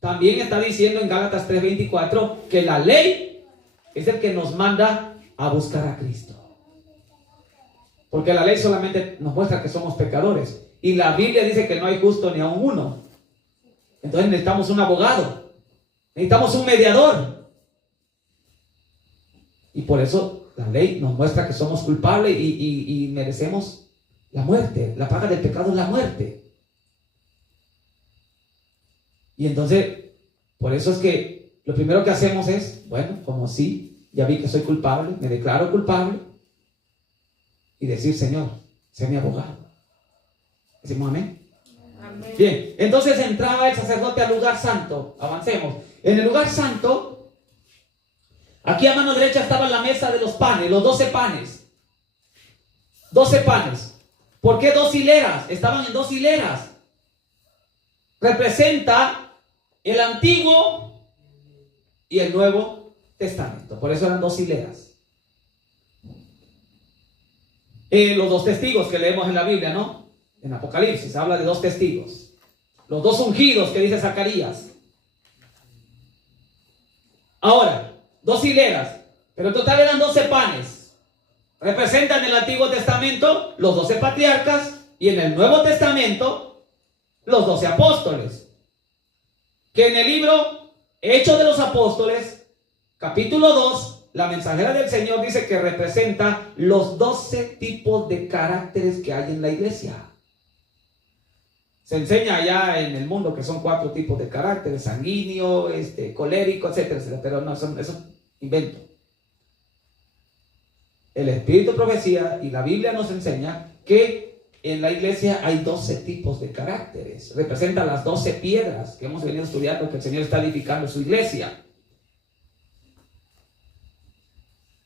también está diciendo en Gálatas 3:24 que la ley es el que nos manda a buscar a Cristo. Porque la ley solamente nos muestra que somos pecadores. Y la Biblia dice que no hay justo ni aun uno. Entonces necesitamos un abogado. Necesitamos un mediador. Y por eso la ley nos muestra que somos culpables y merecemos la muerte. La paga del pecado es la muerte. Y entonces, por eso es que lo primero que hacemos es, bueno, como sí, ya vi que soy culpable, me declaro culpable. Y decir, Señor, sé mi abogado. ¿Decimos amén? Amén. Bien, entonces entraba el sacerdote al lugar santo. Avancemos. En el lugar santo, aquí a mano derecha estaba la mesa de los panes, los 12 panes. 12 panes. ¿Por qué 2 hileras? Estaban en 2 hileras. Representa el Antiguo y el Nuevo Testamento. Por eso eran 2 hileras. Los 2 testigos que leemos en la Biblia, ¿no? En Apocalipsis habla de 2 testigos. Los 2 ungidos que dice Zacarías. Ahora, 2 hileras, pero en total eran 12 panes. Representan en el Antiguo Testamento los 12 patriarcas y en el Nuevo Testamento los 12 apóstoles. Que en el libro Hechos de los Apóstoles, capítulo 2, la mensajera del Señor dice que representa los 12 tipos de caracteres que hay en la iglesia. Se enseña allá en el mundo que son 4 tipos de caracteres: sanguíneo, colérico, etcétera, etcétera. Pero no, eso es invento. El Espíritu de Profecía y la Biblia nos enseña que en la iglesia hay 12 tipos de caracteres. Representan las 12 piedras que hemos venido estudiando, que el Señor está edificando su iglesia.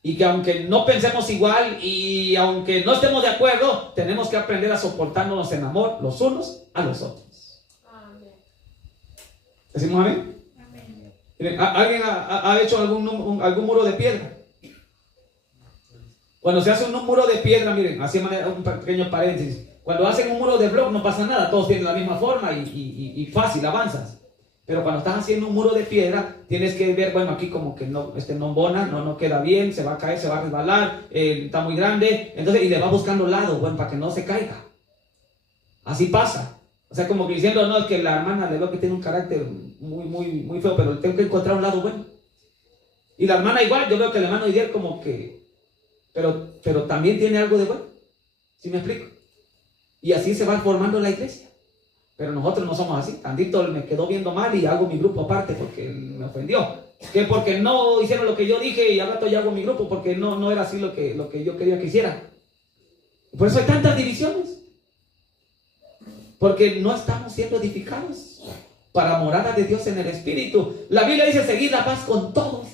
Y que aunque no pensemos igual y aunque no estemos de acuerdo, tenemos que aprender a soportarnos en amor los unos a los otros. Amén. ¿Decimos amén? Amén. Miren, ¿alguien ha hecho algún muro de piedra? Cuando se hace un muro de piedra, miren, así un pequeño paréntesis. Cuando hacen un muro de bloc no pasa nada, todos tienen la misma forma y fácil, avanzas. Pero cuando estás haciendo un muro de piedra, tienes que ver, bueno, aquí como que no embona, no queda bien, se va a caer, se va a resbalar, está muy grande, entonces, y le va buscando lado, bueno, para que no se caiga. Así pasa. O sea, como que diciendo, no, es que la hermana le veo que tiene un carácter muy feo, pero tengo que encontrar un lado bueno. Y la hermana igual, yo veo que el hermano Idiel como que, pero también tiene algo de bueno. ¿Sí me explico? Y así se va formando la iglesia. Pero nosotros no somos así. Tantito me quedó viendo mal y hago mi grupo aparte porque me ofendió. Que porque no hicieron lo que yo dije y al rato ya hago mi grupo porque no era así lo que yo quería que hicieran. Por eso hay tantas divisiones. Porque no estamos siendo edificados para morada de Dios en el Espíritu. La Biblia dice seguir la paz con todos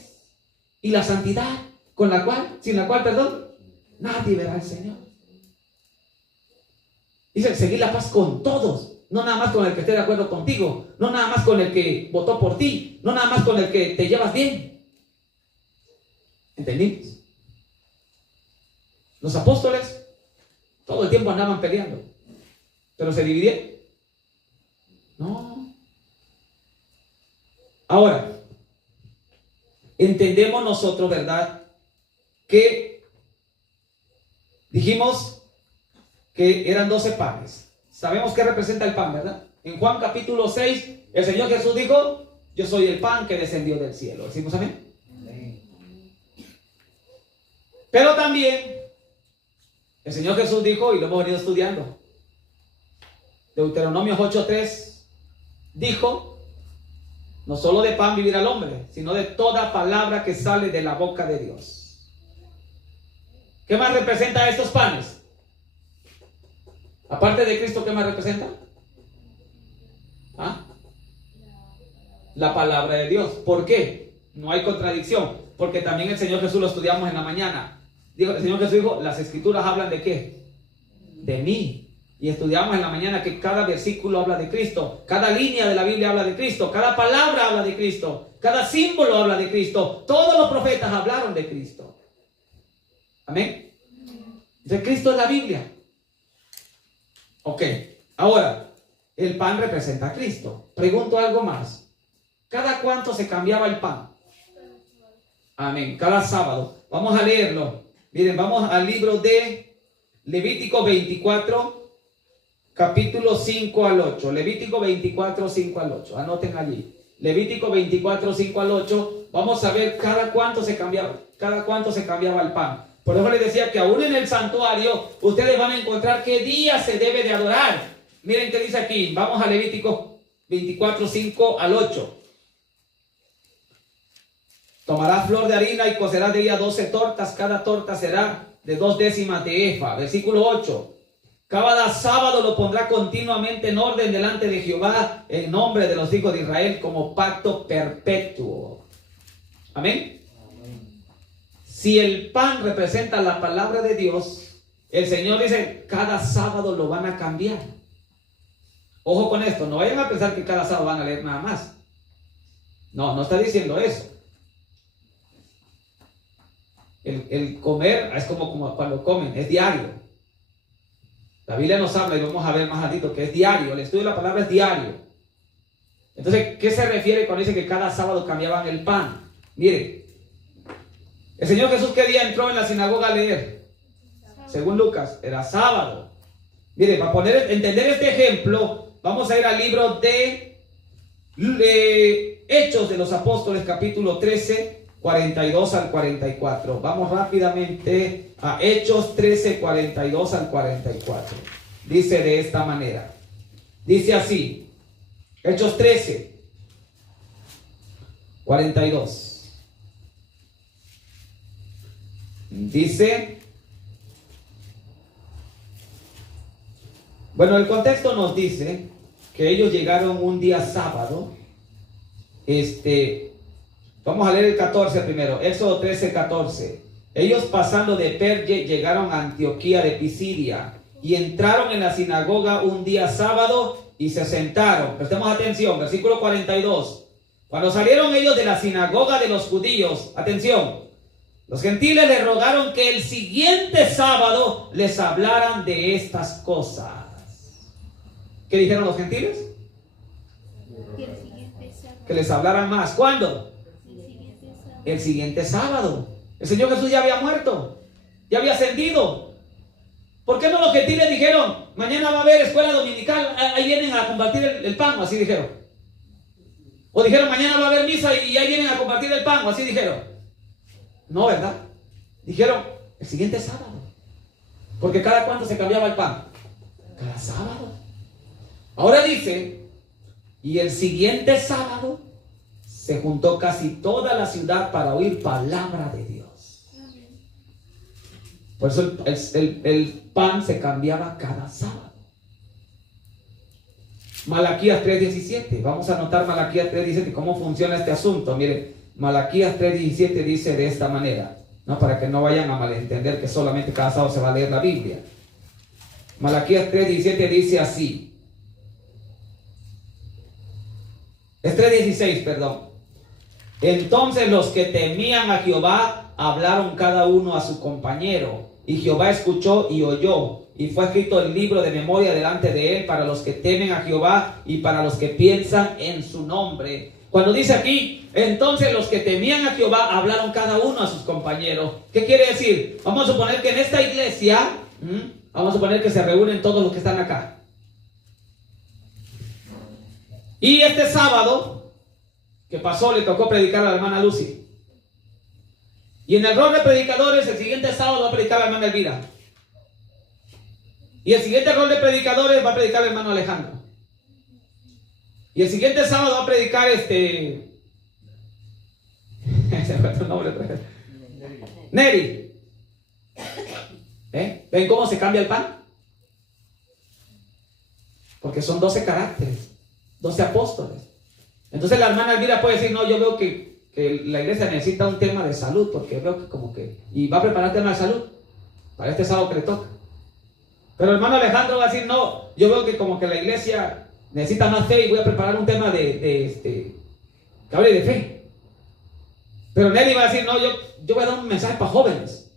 y la santidad sin la cual, nadie verá al Señor. Dice seguir la paz con todos. No nada más con el que esté de acuerdo contigo. No nada más con el que votó por ti. No nada más con el que te llevas bien. ¿Entendimos? Los apóstoles todo el tiempo andaban peleando. Pero se dividieron. No. Ahora, entendemos nosotros, ¿verdad? Que dijimos que eran 12 panes. Sabemos qué representa el pan, ¿verdad? En Juan capítulo 6, el Señor Jesús dijo: yo soy el pan que descendió del cielo. ¿Decimos amén? Pero también el Señor Jesús dijo, y lo hemos venido estudiando, Deuteronomio 8:3 dijo: no solo de pan vivirá el hombre, sino de toda palabra que sale de la boca de Dios. ¿Qué más representa estos panes? Aparte de Cristo, ¿qué más representa? ¿Ah? La palabra de Dios. ¿Por qué? No hay contradicción, porque también el Señor Jesús lo estudiamos en la mañana. Dijo, el Señor Jesús dijo: las escrituras hablan ¿de qué? De mí. Y estudiamos en la mañana que cada versículo habla de Cristo, cada línea de la Biblia habla de Cristo, cada palabra habla de Cristo, cada símbolo habla de Cristo. Todos los profetas hablaron de Cristo. Amén. De Cristo es la Biblia. Ok, ahora, el pan representa a Cristo. Pregunto algo más. ¿Cada cuánto se cambiaba el pan? Amén, cada sábado. Vamos a leerlo. Miren, vamos al libro de Levítico 24, capítulo 5 al 8. Levítico 24, 5 al 8. Anoten allí. Levítico 24, 5 al 8. Vamos a ver cada cuánto se cambiaba el pan. Por eso les decía que aún en el santuario ustedes van a encontrar qué día se debe de adorar. Miren qué dice aquí. Vamos a Levítico 24, 5 al 8. Tomarás flor de harina y cocerás de ella 12 tortas. Cada torta será de 2 décimas de efa. Versículo 8. Cada sábado lo pondrá continuamente en orden delante de Jehová en nombre de los hijos de Israel como pacto perpetuo. Amén. Si el pan representa la palabra de Dios, el Señor dice: cada sábado lo van a cambiar. Ojo con esto, no vayan a pensar que cada sábado van a leer nada más. No, no está diciendo eso. El comer es como cuando comen, es diario. La Biblia nos habla, y vamos a ver más adelante, que es diario. El estudio de la palabra es diario. Entonces, ¿qué se refiere cuando dice que cada sábado cambiaban el pan? Mire, el Señor Jesús, ¿qué día entró en la sinagoga a leer? Según Lucas, era sábado. Mire, para entender este ejemplo, vamos a ir al libro de Hechos de los Apóstoles, capítulo 13, 42 al 44. Vamos rápidamente a Hechos 13, 42 al 44. Dice de esta manera. Dice así. Hechos 13, 42. Dice, bueno, el contexto nos dice que ellos llegaron un día sábado. Vamos a leer el 14 primero. Éxodo 13, 14. Ellos, pasando de Perge, llegaron a Antioquía de Pisidia y entraron en la sinagoga un día sábado y se sentaron. Prestemos atención, versículo 42. Cuando salieron ellos de la sinagoga de los judíos, atención, los gentiles les rogaron que el siguiente sábado les hablaran de estas cosas. ¿Qué dijeron los gentiles? Que les hablaran más. ¿Cuándo? El siguiente sábado. El Señor Jesús ya había muerto, ya había ascendido. ¿Por qué no los gentiles dijeron: mañana va a haber escuela dominical, ahí vienen a compartir el pan? O así dijeron. O dijeron: mañana va a haber misa y ahí vienen a compartir el pan. O así dijeron. No, ¿verdad? Dijeron: el siguiente sábado. Porque ¿cada cuánto se cambiaba el pan? Cada sábado. Ahora dice: y el siguiente sábado se juntó casi toda la ciudad para oír palabra de Dios. Por eso el pan se cambiaba cada sábado. Malaquías 3:17. Vamos a anotar Malaquías 3:17, cómo funciona este asunto. Miren, Malaquías 3:17 dice de esta manera, ¿no? Para que no vayan a malentender que solamente cada sábado se va a leer la Biblia. Malaquías 3:17 dice así. Es 3:16, perdón. Entonces los que temían a Jehová hablaron cada uno a su compañero, y Jehová escuchó y oyó, y fue escrito el libro de memoria delante de él para los que temen a Jehová y para los que piensan en su nombre. Cuando dice aquí, entonces los que temían a Jehová hablaron cada uno a sus compañeros. ¿Qué quiere decir? Vamos a suponer que en esta iglesia, vamos a suponer que se reúnen todos los que están acá. Y este sábado que pasó le tocó predicar a la hermana Lucy. Y en el rol de predicadores, el siguiente sábado va a predicar la hermana Elvira. Y el siguiente rol de predicadores va a predicar el hermano Alejandro. Y el siguiente sábado va a predicar se me fue otro nombre. Neri. ¿Ven cómo se cambia el pan? Porque son 12 caracteres, 12 apóstoles. Entonces la hermana Elvira puede decir, no, yo veo que la iglesia necesita un tema de salud, porque veo que como que, y va a preparar tema de salud para este sábado que le toca. Pero el hermano Alejandro va a decir, no, yo veo que como que la iglesia necesita más fe y voy a preparar un tema que hable de fe. Pero Nelly va a decir, no, yo voy a dar un mensaje para jóvenes.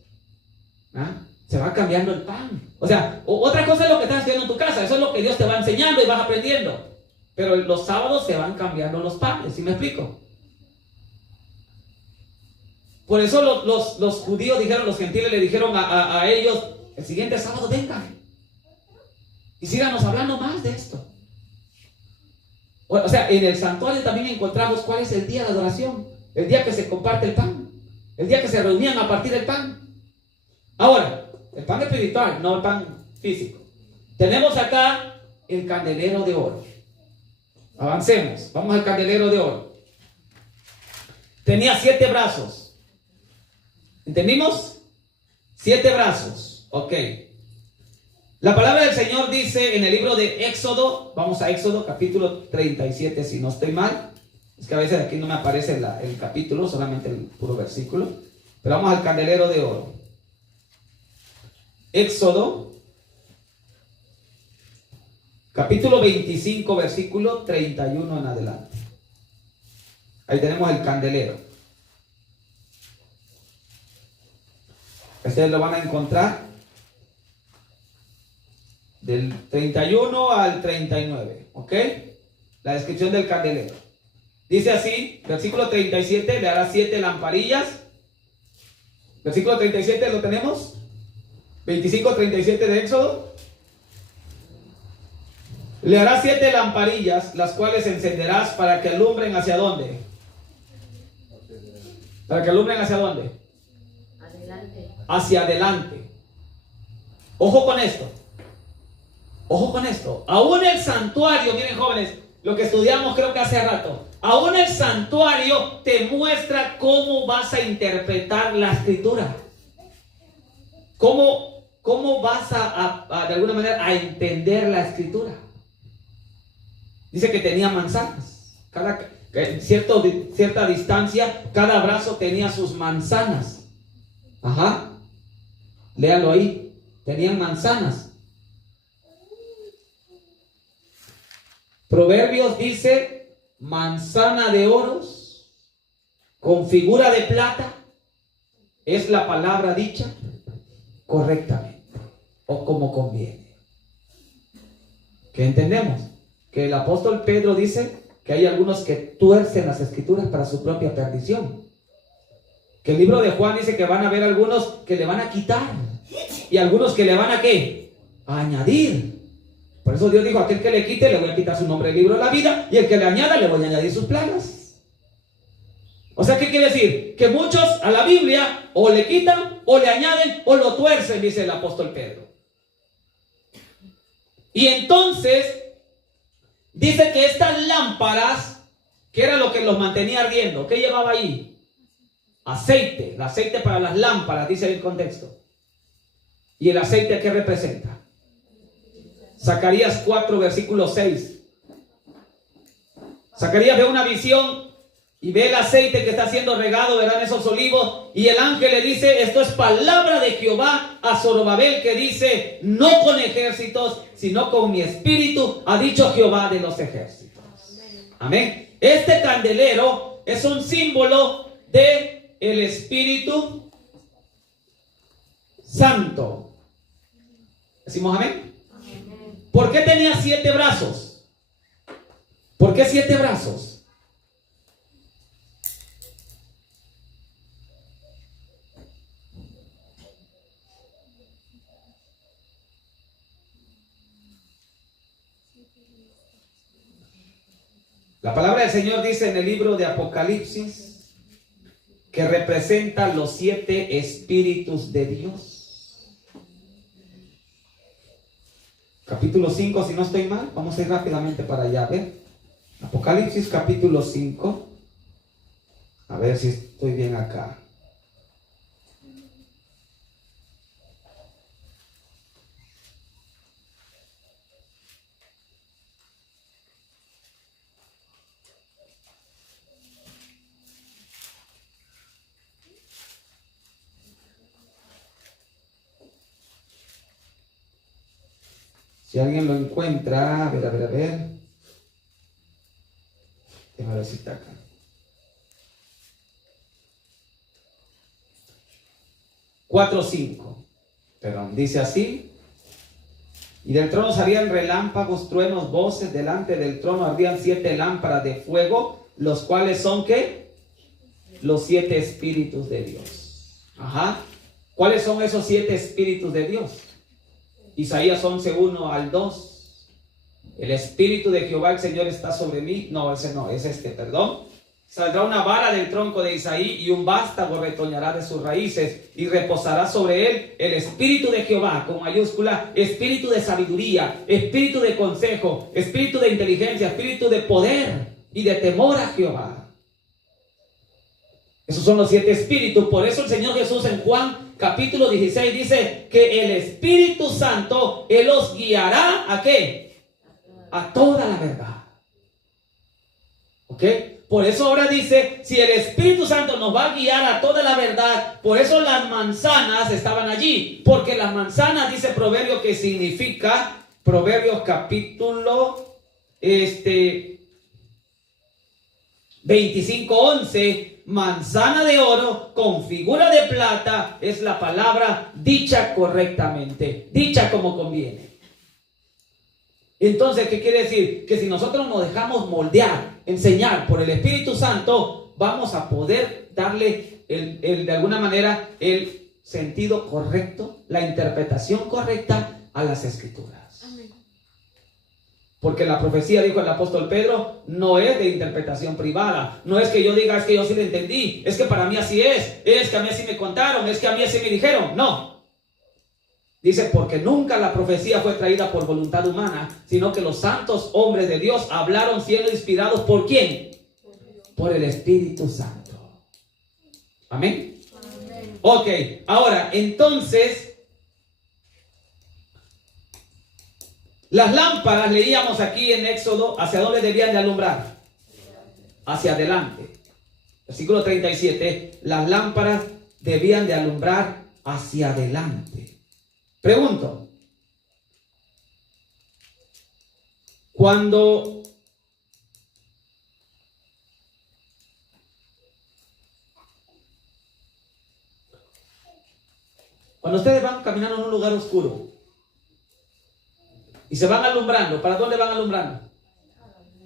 Se va cambiando el pan. O sea, otra cosa es lo que estás haciendo en tu casa, eso es lo que Dios te va enseñando y vas aprendiendo. Pero los sábados se van cambiando los panes, ¿sí me explico? Por eso los judíos dijeron, los gentiles le dijeron a ellos, el siguiente sábado vengan y síganos hablando más de esto. O sea, en el santuario también encontramos cuál es el día de adoración, el día que se comparte el pan, el día que se reunían a partir del pan. Ahora, el pan espiritual, no el pan físico. Tenemos acá el candelero de oro. Avancemos, vamos al candelero de oro. Tenía 7 brazos. ¿Entendimos? 7 brazos. Ok. La palabra del Señor dice en el libro de Éxodo, vamos a Éxodo capítulo 37, si no estoy mal. Es que a veces aquí no me aparece el capítulo, solamente el puro versículo. Pero vamos al candelero de oro. Éxodo capítulo 25, versículo 31 en adelante. Ahí tenemos el candelero. Ustedes lo van a encontrar del 31 al 39, ¿ok? La descripción del candelero. Dice así, versículo 37, le hará 7 lamparillas. Versículo 37, ¿lo tenemos? 25, 37 de Éxodo. Le hará 7 lamparillas, las cuales encenderás para que alumbren ¿hacia dónde? ¿Para que alumbren hacia dónde? Adelante. Hacia adelante. Ojo con esto. Ojo con esto. Aún el santuario, miren jóvenes, lo que estudiamos creo que hace rato. Aún el santuario te muestra cómo vas a interpretar la escritura. Cómo vas de alguna manera a entender la escritura. Dice que tenía manzanas. Cierta distancia, cada brazo tenía sus manzanas. Ajá. Léalo ahí. Tenían manzanas. Proverbios dice manzana de oros con figura de plata es la palabra dicha correctamente o como conviene. ¿Qué entendemos? Que el apóstol Pedro dice que hay algunos que tuercen las escrituras para su propia perdición. Que el libro de Juan dice que van a haber algunos que le van a quitar y algunos que le van a ¿qué? A añadir. Por eso Dios dijo, aquel que le quite, le voy a quitar su nombre del libro de la vida, y el que le añada, le voy a añadir sus plagas. O sea, ¿qué quiere decir? Que muchos a la Biblia o le quitan, o le añaden, o lo tuercen, dice el apóstol Pedro. Y entonces, dice que estas lámparas, que era lo que los mantenía ardiendo, ¿qué llevaba ahí? Aceite, el aceite para las lámparas, dice el contexto. ¿Y el aceite qué representa? Zacarías 4, versículo 6. Zacarías ve una visión y ve el aceite que está siendo regado, verán esos olivos, y el ángel le dice, esto es palabra de Jehová a Zorobabel, que dice, no con ejércitos, sino con mi espíritu, ha dicho Jehová de los ejércitos. Amén. Este candelero es un símbolo de el Espíritu Santo. ¿Decimos amén? ¿Por qué tenía 7 brazos? ¿Por qué 7 brazos? La palabra del Señor dice en el libro de Apocalipsis que representa los 7 espíritus de Dios. Capítulo 5, si no estoy mal, vamos a ir rápidamente para allá, ¿ver? Apocalipsis capítulo 5. A ver si estoy bien acá. Si alguien lo encuentra, a ver. Déjame ver si está acá. 4:5. Perdón, dice así. Y del trono salían relámpagos, truenos, voces. Delante del trono ardían 7 lámparas de fuego, los cuales son, ¿qué? Los 7 espíritus de Dios. Ajá. ¿Cuáles son esos 7 espíritus de Dios? Isaías 11:1 al 2. El espíritu de Jehová el Señor está sobre mí. No, ese no, es este, perdón. Saldrá una vara del tronco de Isaí y un vástago retoñará de sus raíces y reposará sobre él el espíritu de Jehová, con mayúscula, espíritu de sabiduría, espíritu de consejo, espíritu de inteligencia, espíritu de poder y de temor a Jehová. Esos son los 7 espíritus. Por eso el Señor Jesús en Juan capítulo 16 dice que el Espíritu Santo, Él os guiará ¿a qué? A toda la verdad. ¿Ok? Por eso ahora dice, si el Espíritu Santo nos va a guiar a toda la verdad, por eso las manzanas estaban allí, porque las manzanas, dice Proverbio, que significa, Proverbios capítulo 25:11, manzana de oro con figura de plata, es la palabra dicha correctamente, dicha como conviene. Entonces, ¿qué quiere decir? Que si nosotros nos dejamos moldear, enseñar por el Espíritu Santo, vamos a poder darle de alguna manera el sentido correcto, la interpretación correcta a las Escrituras. Amén. Porque la profecía, dijo el apóstol Pedro, no es de interpretación privada. No es que yo diga, es que yo sí lo entendí, es que para mí así es que a mí así me contaron, es que a mí así me dijeron. No. Dice, porque nunca la profecía fue traída por voluntad humana, sino que los santos hombres de Dios hablaron siendo inspirados ¿por quién? Por el Espíritu Santo. Amén. Amén. Ok, ahora, entonces, las lámparas, leíamos aquí en Éxodo, ¿hacia dónde debían de alumbrar? Hacia adelante. Versículo 37, las lámparas debían de alumbrar hacia adelante. Pregunto, cuando ustedes van caminando en un lugar oscuro y se van alumbrando, ¿para dónde van alumbrando?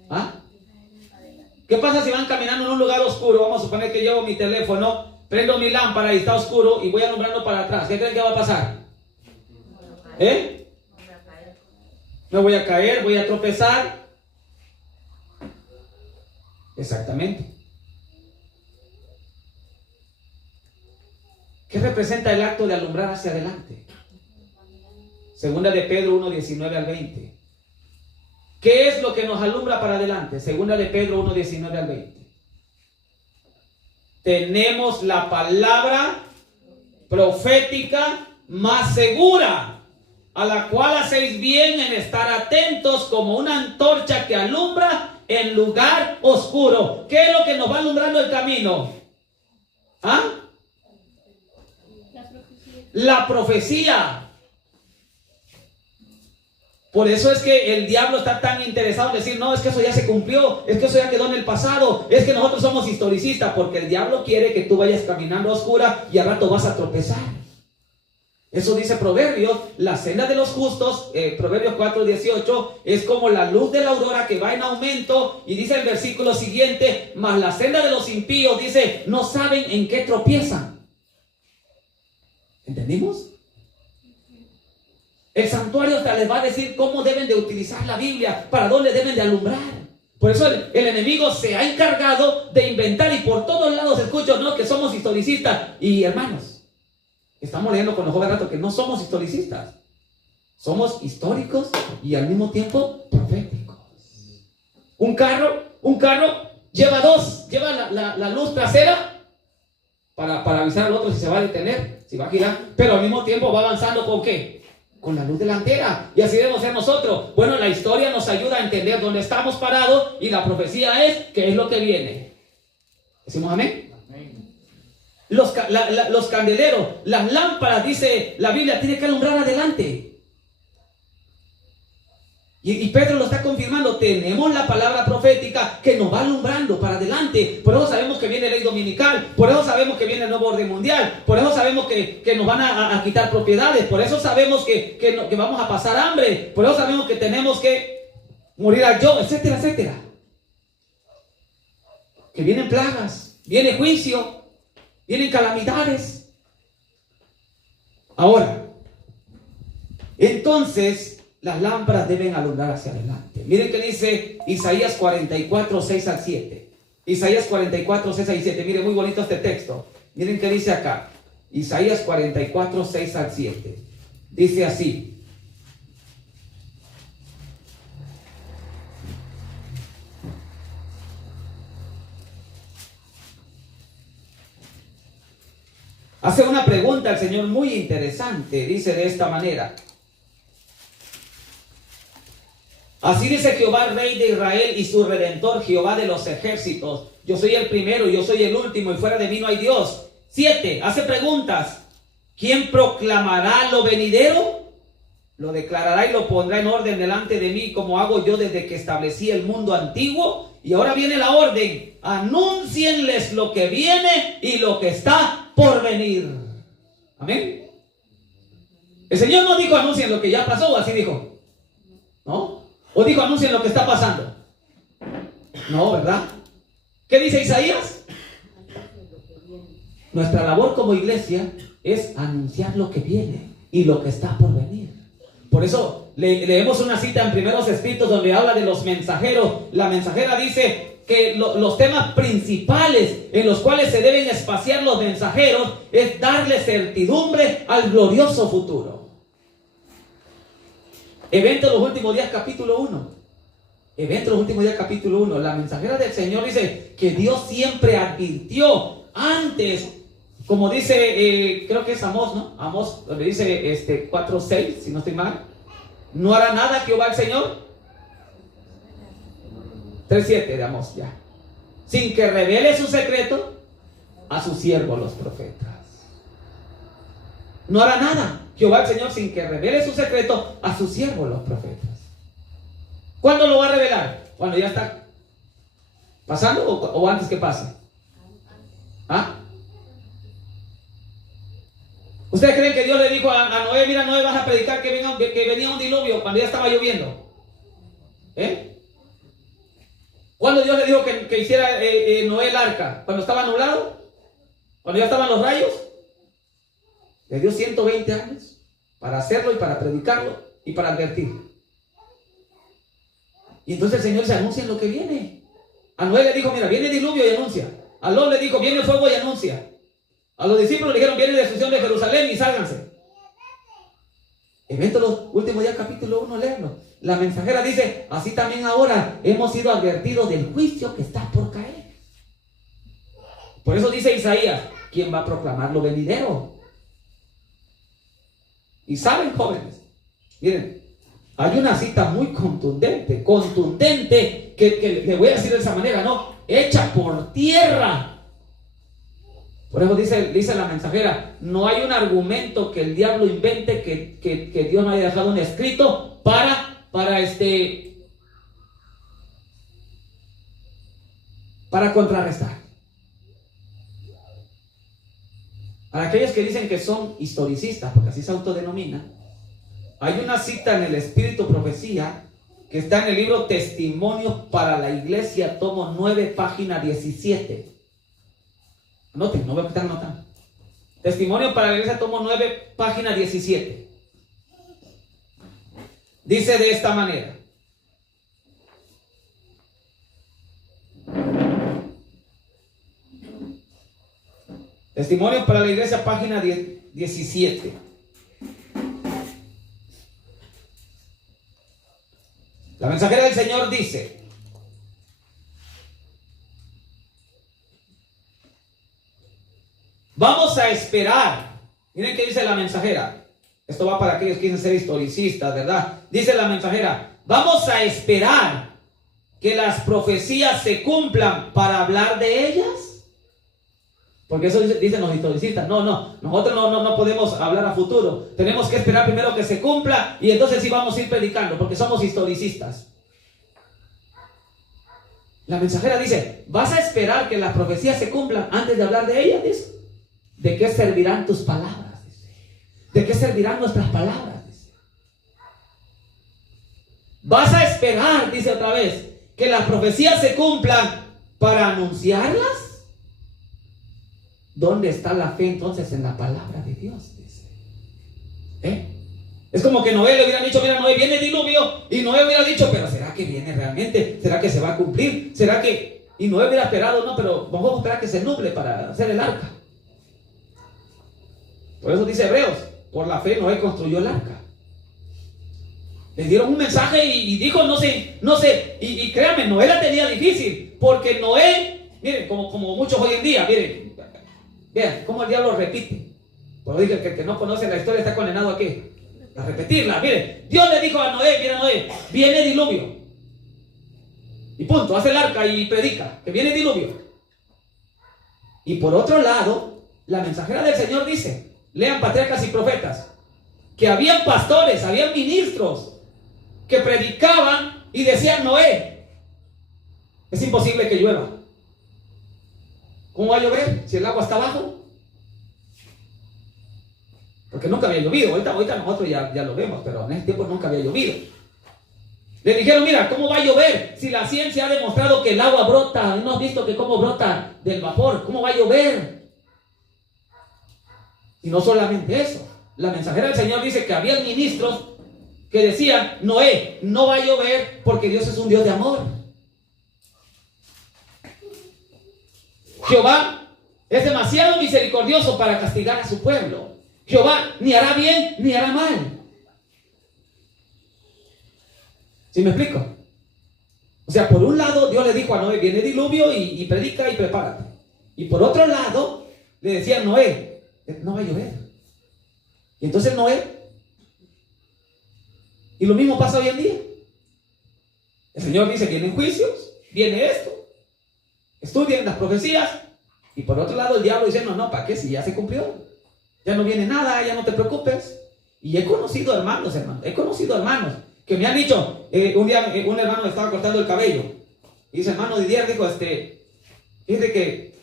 ¿Ah? ¿Qué pasa si van caminando en un lugar oscuro? Vamos a suponer que llevo mi teléfono, prendo mi lámpara y está oscuro y voy alumbrando para atrás. ¿Qué creen que va a pasar? Me voy a caer, voy a tropezar. Exactamente. ¿Qué representa el acto de alumbrar hacia adelante? Segunda de Pedro 1:19 al 20. ¿Qué es lo que nos alumbra para adelante? Segunda de Pedro 1:19 al 20. Tenemos la palabra profética más segura, a la cual hacéis bien en estar atentos como una antorcha que alumbra en lugar oscuro. ¿Qué es lo que nos va alumbrando el camino? ¿Ah? La profecía. Por eso es que el diablo está tan interesado en decir, no, es que eso ya se cumplió, es que eso ya quedó en el pasado, es que nosotros somos historicistas, porque el diablo quiere que tú vayas caminando a oscura y al rato vas a tropezar. Eso dice Proverbios, la senda de los justos, Proverbios 4:18, es como la luz de la aurora que va en aumento, y dice el versículo siguiente, mas la senda de los impíos, dice, no saben en qué tropiezan. ¿Entendimos? El santuario hasta les va a decir cómo deben de utilizar la Biblia, para dónde deben de alumbrar. Por eso el enemigo se ha encargado de inventar, y por todos lados escucho, ¿no?, que somos historicistas. Y hermanos, estamos leyendo con los jóvenes rato que no somos historicistas. Somos históricos y al mismo tiempo proféticos. Un carro lleva la luz trasera para avisar al otro si se va a detener, si va a girar, pero al mismo tiempo va avanzando ¿con qué? Con la luz delantera. Y así debemos ser nosotros. Bueno, la historia nos ayuda a entender dónde estamos parados, y la profecía es qué es lo que viene. ¿Decimos amén? Los candeleros, las lámparas, dice la Biblia, tiene que alumbrar adelante. Y Pedro lo está confirmando. Tenemos la palabra profética que nos va alumbrando para adelante. Por eso sabemos que viene ley dominical. Por eso sabemos que viene el nuevo orden mundial. Por eso sabemos que nos van a quitar propiedades. Por eso sabemos que vamos a pasar hambre. Por eso sabemos que tenemos que morir al yo, etcétera, etcétera. Que vienen plagas, viene juicio, vienen calamidades. Ahora, entonces, las lámparas deben alumbrar hacia adelante. Miren que dice Isaías 44, 6 al 7. Isaías 44, 6 al 7. Miren, muy bonito este texto. Miren que dice acá. Isaías 44, 6 al 7. Dice así. Hace una pregunta al Señor muy interesante. Dice de esta manera: así dice Jehová, Rey de Israel y su Redentor, Jehová de los ejércitos: yo soy el primero, yo soy el último, y fuera de mí no hay Dios. 7. Hace preguntas. ¿Quién proclamará lo venidero? Lo declarará y lo pondrá en orden delante de mí, como hago yo desde que establecí el mundo antiguo. Y ahora viene la orden: anúncienles lo que viene y lo que está por venir. Amén. El Señor no dijo anuncien lo que ya pasó, o así dijo, ¿no? ¿O dijo anuncien lo que está pasando? No, ¿verdad? ¿Qué dice Isaías? Nuestra labor como iglesia es anunciar lo que viene y lo que está por venir. Por eso leemos una cita en Primeros Escritos donde habla de los mensajeros. La mensajera dice que los temas principales en los cuales se deben espaciar los mensajeros es darle certidumbre al glorioso futuro. Evento de los últimos días, capítulo 1. Evento de los últimos días, capítulo 1. La mensajera del Señor dice que Dios siempre advirtió antes, como dice, creo que es Amós, ¿no? Amós, donde dice 4:6, si no estoy mal. ¿No hará nada Jehová el Señor? 3:7 de Amós, ya. Sin que revele su secreto a sus siervos los profetas. No hará nada Jehová el Señor sin que revele su secreto a sus siervos los profetas. ¿Cuándo lo va a revelar? ¿Cuando ya está pasando o antes que pase? ¿Ah? ¿Ustedes creen que Dios le dijo a Noé: mira, Noé, vas a predicar que venía un diluvio cuando ya estaba lloviendo? ¿Cuándo Dios le dijo que hiciera Noé el arca? ¿Cuando estaba nublado? ¿Cuando ya estaban los rayos? Le dio 120 años para hacerlo y para predicarlo y para advertir. Y entonces el Señor se anuncia en lo que viene. A Noé le dijo: mira, viene diluvio, y anuncia. A Lot le dijo: viene fuego, y anuncia. A los discípulos le dijeron: viene destrucción de Jerusalén, y sálganse. Evento de los últimos días, capítulo 1, léanlo. La mensajera dice: así también ahora hemos sido advertidos del juicio que está por caer. Por eso dice Isaías: ¿quién va a proclamar lo venidero? Y saben, jóvenes, miren, hay una cita muy contundente, que le voy a decir de esa manera, ¿no? Hecha por tierra. Por eso dice la mensajera: no hay un argumento que el diablo invente que Dios no haya dejado un escrito para contrarrestar. Para aquellos que dicen que son historicistas, porque así se autodenominan, hay una cita en el Espíritu Profecía que está en el libro Testimonios para la Iglesia, tomo 9, página 17. Anoten, no veo que están anotando. Testimonio para la Iglesia, tomo 9, página 17. Dice de esta manera. Testimonio para la iglesia, página 17. La mensajera del Señor dice: vamos a esperar. Miren qué dice la mensajera. Esto va para aquellos que quieren ser historicistas, ¿verdad? Dice la mensajera: vamos a esperar que las profecías se cumplan para hablar de ellas. Porque eso dicen los historicistas. Nosotros no podemos hablar a futuro. Tenemos que esperar primero que se cumpla y entonces sí vamos a ir predicando, porque somos historicistas. La mensajera dice: ¿vas a esperar que las profecías se cumplan antes de hablar de ellas? Dice: ¿de qué servirán tus palabras? Dice: ¿de qué servirán nuestras palabras? Dice: ¿vas a esperar, dice otra vez, que las profecías se cumplan para anunciarlas? ¿Dónde está la fe entonces en la palabra de Dios? Dice. Es como que Noé le hubiera dicho: mira, Noé, viene diluvio. Y Noé hubiera dicho: pero ¿será que viene realmente? ¿Será que se va a cumplir? ¿Será que...? Y Noé hubiera esperado: no, pero vamos a esperar que se nuble para hacer el arca. Por eso dice Hebreos: por la fe Noé construyó el arca. Le dieron un mensaje y dijo: no sé. Y créanme, Noé la tenía difícil. Porque Noé, miren, como muchos hoy en día, miren, vean cómo el diablo repite. Por lo digo, que el que no conoce la historia está condenado a ¿qué? A repetirla. Miren, Dios le dijo a Noé: mira, Noé, viene diluvio. Y punto, hace el arca y predica que viene diluvio. Y por otro lado, la mensajera del Señor dice, lean Patriarcas y Profetas, que habían pastores, habían ministros que predicaban y decían: Noé, es imposible que llueva. ¿Cómo va a llover si el agua está abajo? Porque nunca había llovido. Ahorita nosotros ya lo vemos, pero en ese tiempo nunca había llovido. Le dijeron: mira, ¿cómo va a llover si la ciencia ha demostrado que el agua brota? ¿No has visto que cómo brota del vapor? ¿Cómo va a llover? Y no solamente eso. La mensajera del Señor dice que había ministros que decían: Noé, no va a llover porque Dios es un Dios de amor. Jehová es demasiado misericordioso para castigar a su pueblo. Jehová ni hará bien ni hará mal. ¿Sí me explico? O sea, por un lado Dios le dijo a Noé: viene diluvio y predica y prepárate. Y por otro lado le decía: Noé, no va a llover. Y entonces Noé, y lo mismo pasa hoy en día. El Señor dice: vienen juicios, viene esto. Estudien las profecías. Y por otro lado el diablo dice: no, ¿para qué? Si ya se cumplió. Ya no viene nada, ya no te preocupes. Y he conocido hermanos que me han dicho, un día un hermano me estaba cortando el cabello. Y dice: hermano Didier, dijo, fíjate que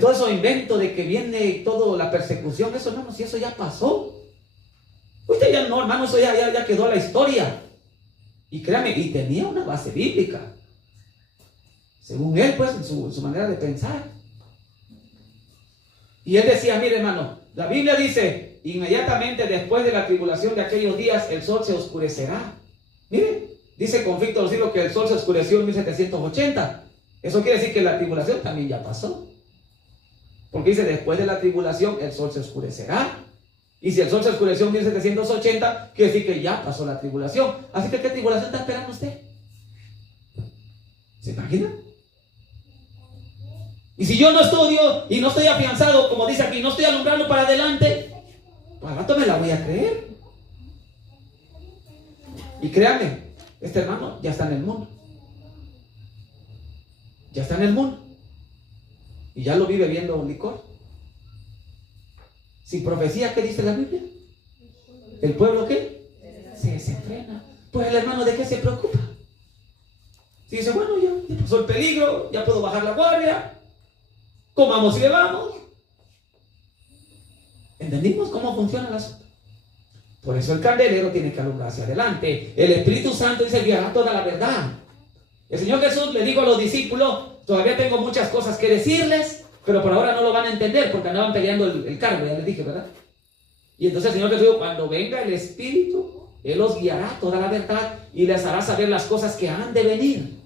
todo eso invento de que viene toda la persecución, eso hermano, si eso ya pasó. Usted ya no, hermano, eso ya quedó la historia. Y créame, y tenía una base bíblica. Según él, pues, en su manera de pensar. Y él decía: mire, hermano, la Biblia dice: inmediatamente después de la tribulación de aquellos días, el sol se oscurecerá. Mire, dice Conflicto de los Siglos que el sol se oscureció en 1780. Eso quiere decir que la tribulación también ya pasó. Porque dice: después de la tribulación, el sol se oscurecerá. Y si el sol se oscureció en 1780, quiere decir que ya pasó la tribulación. Así que, ¿qué tribulación está esperando usted? ¿Se imagina? Y si yo no estudio y no estoy afianzado, como dice aquí, no estoy alumbrando para adelante, pues al rato me la voy a creer. Y créanme, este hermano ya está en el mundo. Ya está en el mundo. Y ya lo vi bebiendo licor. Sin profecía, ¿qué dice la Biblia? ¿El pueblo qué? Se desenfrena. Pues el hermano, ¿de qué se preocupa? Si dice: bueno, ya pasó el peligro, ya puedo bajar la guardia, comamos y bebamos. ¿Entendimos cómo funciona el asunto? Por eso el candelero tiene que alumbrar hacia adelante. El Espíritu Santo dice: guiará toda la verdad. El Señor Jesús le dijo a los discípulos: todavía tengo muchas cosas que decirles, pero por ahora no lo van a entender porque andaban peleando el cargo, ya les dije, ¿verdad? Y entonces el Señor Jesús dijo: cuando venga el Espíritu, Él los guiará a toda la verdad y les hará saber las cosas que han de venir.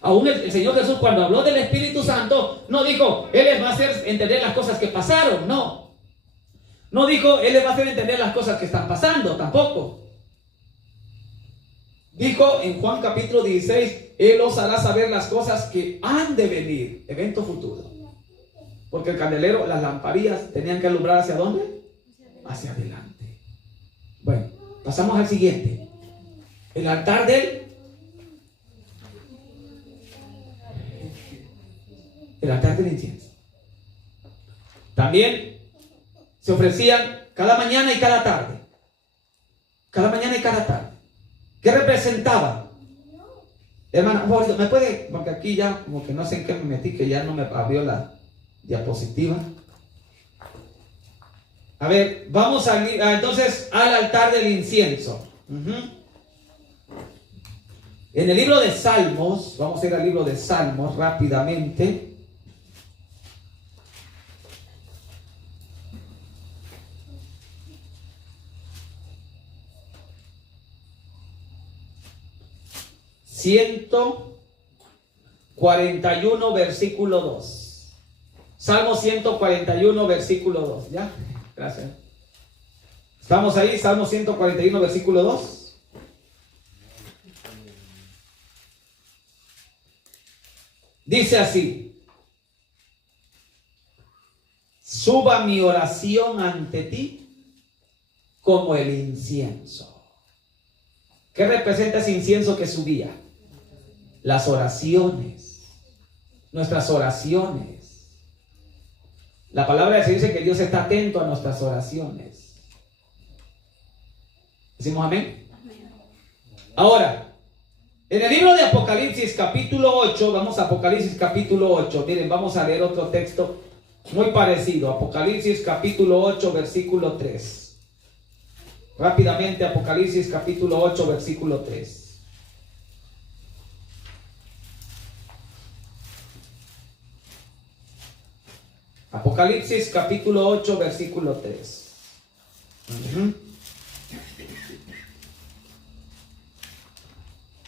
Aún el Señor Jesús, cuando habló del Espíritu Santo, no dijo, Él les va a hacer entender las cosas que pasaron. No dijo, Él les va a hacer entender las cosas que están pasando, tampoco. Dijo en Juan capítulo 16, Él os hará saber las cosas que han de venir, evento futuro. Porque el candelero, las lamparillas tenían que alumbrar ¿hacia dónde? Hacia adelante. Bueno, pasamos al siguiente. El altar del incienso. También se ofrecían cada mañana y cada tarde. Cada mañana y cada tarde. ¿Qué representaba? Hermano, ¿me puede? Porque aquí ya como que no sé en qué me metí, que ya no me abrió la diapositiva. A ver, vamos entonces al altar del incienso. En el libro de Salmos, vamos a ir al libro de Salmos rápidamente. ...141 versículo 2. Salmo 141 versículo 2. ¿Ya? Gracias. ¿Estamos ahí? Salmo 141 versículo 2. Dice así: suba mi oración ante ti como el incienso. ¿Qué representa ese incienso que subía? Las oraciones, nuestras oraciones. La palabra de Dios dice que Dios está atento a nuestras oraciones. ¿Decimos amén? Ahora, en el libro de Apocalipsis capítulo 8, vamos a Apocalipsis capítulo 8. Miren, vamos a leer otro texto muy parecido. Apocalipsis capítulo 8, versículo 3. Rápidamente, Apocalipsis capítulo 8, versículo 3. Apocalipsis capítulo 8, versículo 3.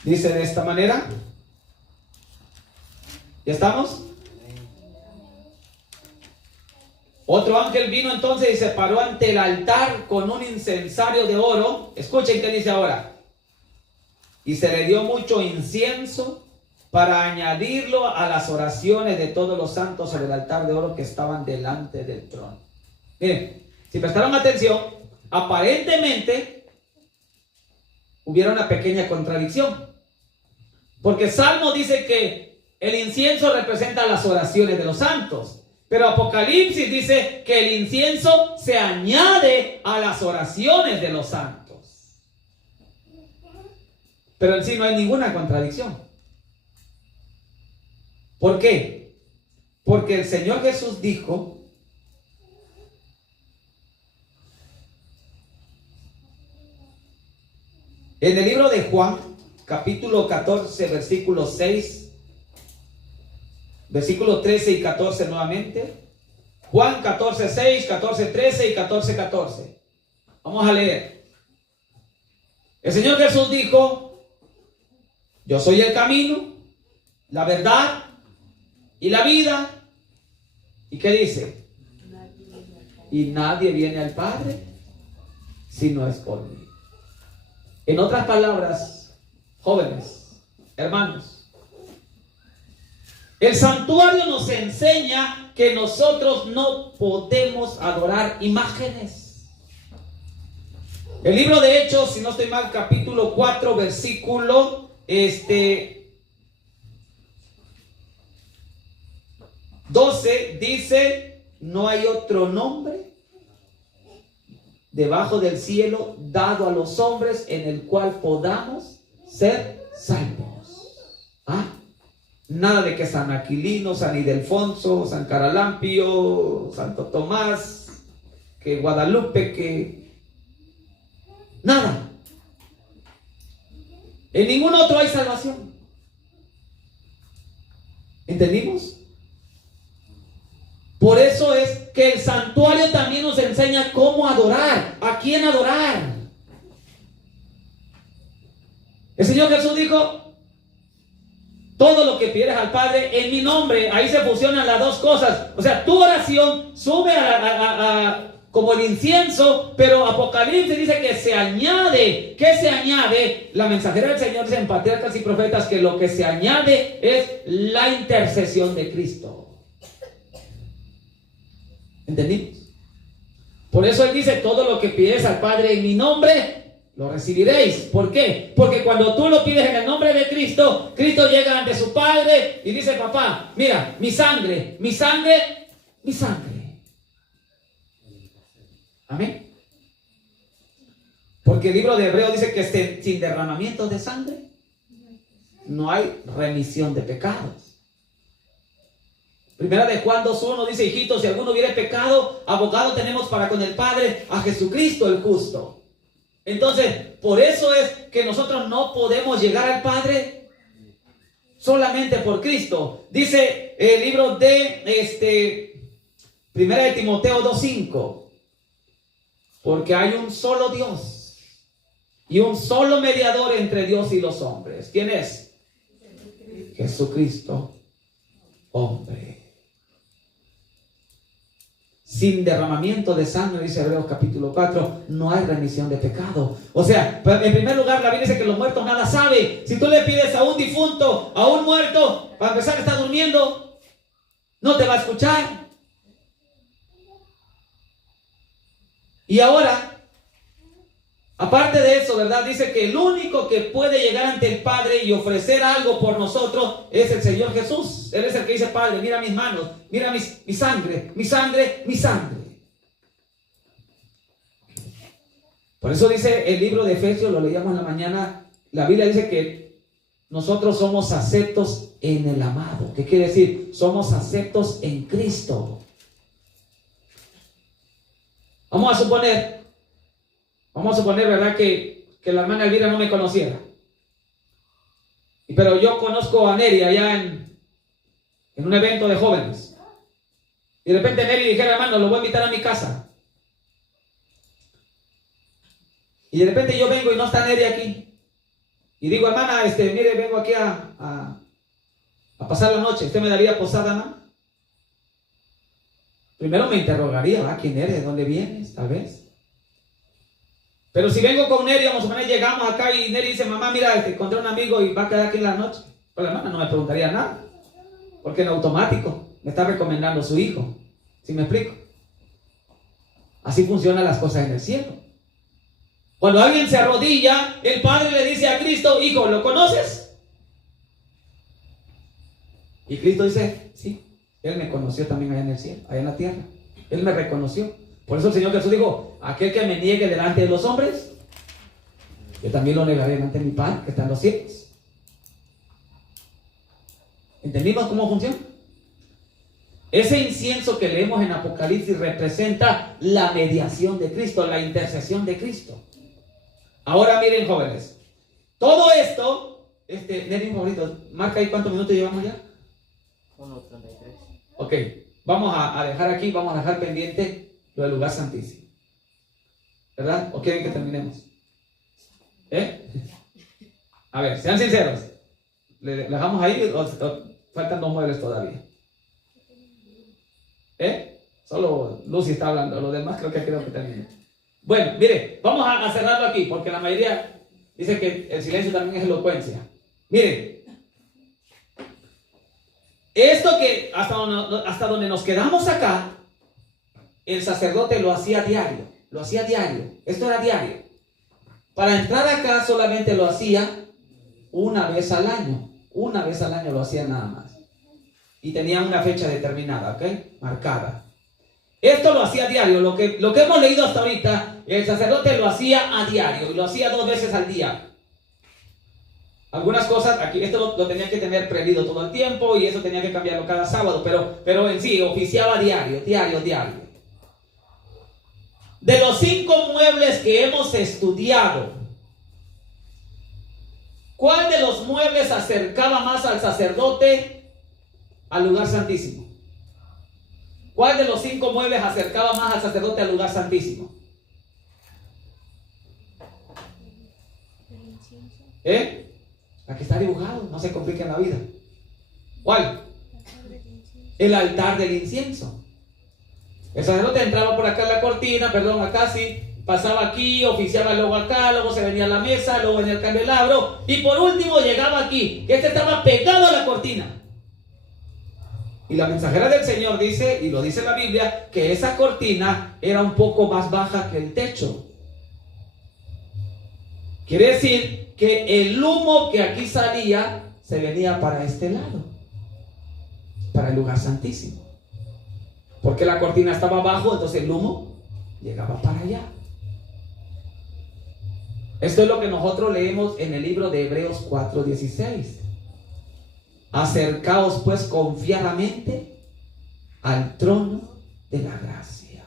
Dice de esta manera. ¿Ya estamos? Otro ángel vino entonces y se paró ante el altar con un incensario de oro. Escuchen qué dice ahora. Y se le dio mucho incienso para añadirlo a las oraciones de todos los santos sobre el altar de oro que estaban delante del trono. Miren, si prestaron atención, aparentemente hubiera una pequeña contradicción. Porque Salmo dice que el incienso representa las oraciones de los santos. Pero Apocalipsis dice que el incienso se añade a las oraciones de los santos. Pero en sí no hay ninguna contradicción. ¿Por qué? Porque el Señor Jesús dijo, en el libro de Juan, capítulo 14, versículo 6, versículo 13 y 14 nuevamente. Juan 14, 6, 14, 13 y 14, 14. Vamos a leer. El Señor Jesús dijo: yo soy el camino, la verdad y la vida. ¿Y qué dice? Y nadie viene al Padre si no es por mí. En otras palabras, jóvenes, hermanos, el santuario nos enseña que nosotros no podemos adorar imágenes. El libro de Hechos, si no estoy mal, capítulo 4, versículo 12, dice: no hay otro nombre debajo del cielo dado a los hombres en el cual podamos ser salvos. Nada de que San Aquilino, San Ildefonso, San Caralampio, Santo Tomás, que Guadalupe, que nada. En ningún otro hay salvación. ¿Entendimos? Por eso es que el santuario también nos enseña cómo adorar, a quién adorar. El Señor Jesús dijo, todo lo que pidieres al Padre en mi nombre. Ahí se fusionan las dos cosas. O sea, tu oración sube como el incienso, pero Apocalipsis dice que se añade. ¿Qué se añade? La mensajera del Señor dice en Patriarcas y Profetas que lo que se añade es la intercesión de Cristo. ¿Entendimos? Por eso Él dice, todo lo que pides al Padre en mi nombre, lo recibiréis. ¿Por qué? Porque cuando tú lo pides en el nombre de Cristo, Cristo llega ante su Padre y dice, papá, mira, mi sangre, mi sangre, mi sangre. Amén. Porque el libro de Hebreos dice que sin derramamiento de sangre no hay remisión de pecados. Primera de Juan 2:1 dice, hijitos, si alguno hubiere pecado, abogado tenemos para con el Padre, a Jesucristo el justo. Entonces, por eso es que nosotros no podemos llegar al Padre solamente por Cristo. Dice el libro de Primera de Timoteo 2:5, porque hay un solo Dios y un solo mediador entre Dios y los hombres. ¿Quién es? Jesucristo, hombre. Sin derramamiento de sangre, dice Hebreos capítulo 4, no hay remisión de pecado. O sea, en primer lugar, la Biblia dice que los muertos nada saben. Si tú le pides a un difunto, a un muerto, para empezar está durmiendo, no te va a escuchar. Y ahora, aparte de eso, ¿verdad? Dice que el único que puede llegar ante el Padre y ofrecer algo por nosotros es el Señor Jesús. Él es el que dice, Padre, mira mis manos, mira mi sangre, mi sangre, mi sangre. Por eso dice el libro de Efesios, lo leíamos en la mañana, la Biblia dice que nosotros somos aceptos en el amado. ¿Qué quiere decir? Somos aceptos en Cristo. Vamos a suponer, ¿verdad? Que la hermana Elvira no me conociera. Pero yo conozco a Neri allá en un evento de jóvenes. Y de repente Neri dijera, hermano, lo voy a invitar a mi casa. Y de repente yo vengo y no está Neri aquí. Y digo, hermana, mire, vengo aquí a pasar la noche. ¿Usted me daría posada, hermano? Primero me interrogaría, ¿verdad? ¿Quién eres? ¿De dónde vienes? Tal vez. Pero si vengo con Neri, vamos a poner, llegamos acá y Neri dice, mamá, mira, encontré un amigo y va a quedar aquí en la noche. Pues la hermana no me preguntaría nada. Porque en automático me está recomendando su hijo. ¿Sí me explico? Así funcionan las cosas en el cielo. Cuando alguien se arrodilla, el Padre le dice a Cristo, hijo, ¿lo conoces? Y Cristo dice, sí. Él me conoció también allá en el cielo, allá en la tierra. Él me reconoció. Por eso el Señor Jesús dijo, aquel que me niegue delante de los hombres, yo también lo negaré delante de mi Padre que está en los cielos. ¿Entendimos cómo funciona? Ese incienso que leemos en Apocalipsis representa la mediación de Cristo, la intercesión de Cristo. Ahora miren, jóvenes, todo esto, Neri, favorito, marca ahí cuántos minutos llevamos ya. 1:33. Ok, vamos a dejar aquí, vamos a dejar pendiente lo del lugar santísimo. ¿Verdad? ¿O quieren que terminemos? A ver, sean sinceros. ¿Le dejamos ahí o faltan 2 muebles todavía? Solo Lucy está hablando, lo demás creo que termine. Bueno, mire, vamos a cerrarlo aquí, porque la mayoría dice que el silencio también es elocuencia. Miren, esto que hasta donde nos quedamos acá, el sacerdote lo hacía diario, esto era diario. Para entrar acá solamente lo hacía una vez al año lo hacía nada más. Y tenía una fecha determinada, ¿ok? Marcada. Esto lo hacía diario, lo que hemos leído hasta ahorita, el sacerdote lo hacía a diario y lo hacía 2 veces al día. Algunas cosas, aquí esto lo tenía que tener prevenido todo el tiempo y eso tenía que cambiarlo cada sábado, pero en sí, oficiaba diario. De los 5 muebles que hemos estudiado, ¿cuál de los muebles acercaba más al sacerdote al lugar santísimo? ¿Cuál de los 5 muebles acercaba más al sacerdote al lugar santísimo? Aquí está dibujado, no se compliquen la vida. ¿Cuál? El altar del incienso. El sacerdote entraba por acá en la cortina, acá sí, pasaba aquí, oficiaba luego acá, luego se venía a la mesa, luego venía el candelabro y por último llegaba aquí, que este estaba pegado a la cortina. Y la mensajera del Señor dice, y lo dice la Biblia, que esa cortina era un poco más baja que el techo. Quiere decir que el humo que aquí salía se venía para este lado, para el lugar santísimo. Porque la cortina estaba abajo, entonces el humo llegaba para allá. Esto es lo que nosotros leemos en el libro de Hebreos 4:16. Acercaos pues confiadamente al trono de la gracia.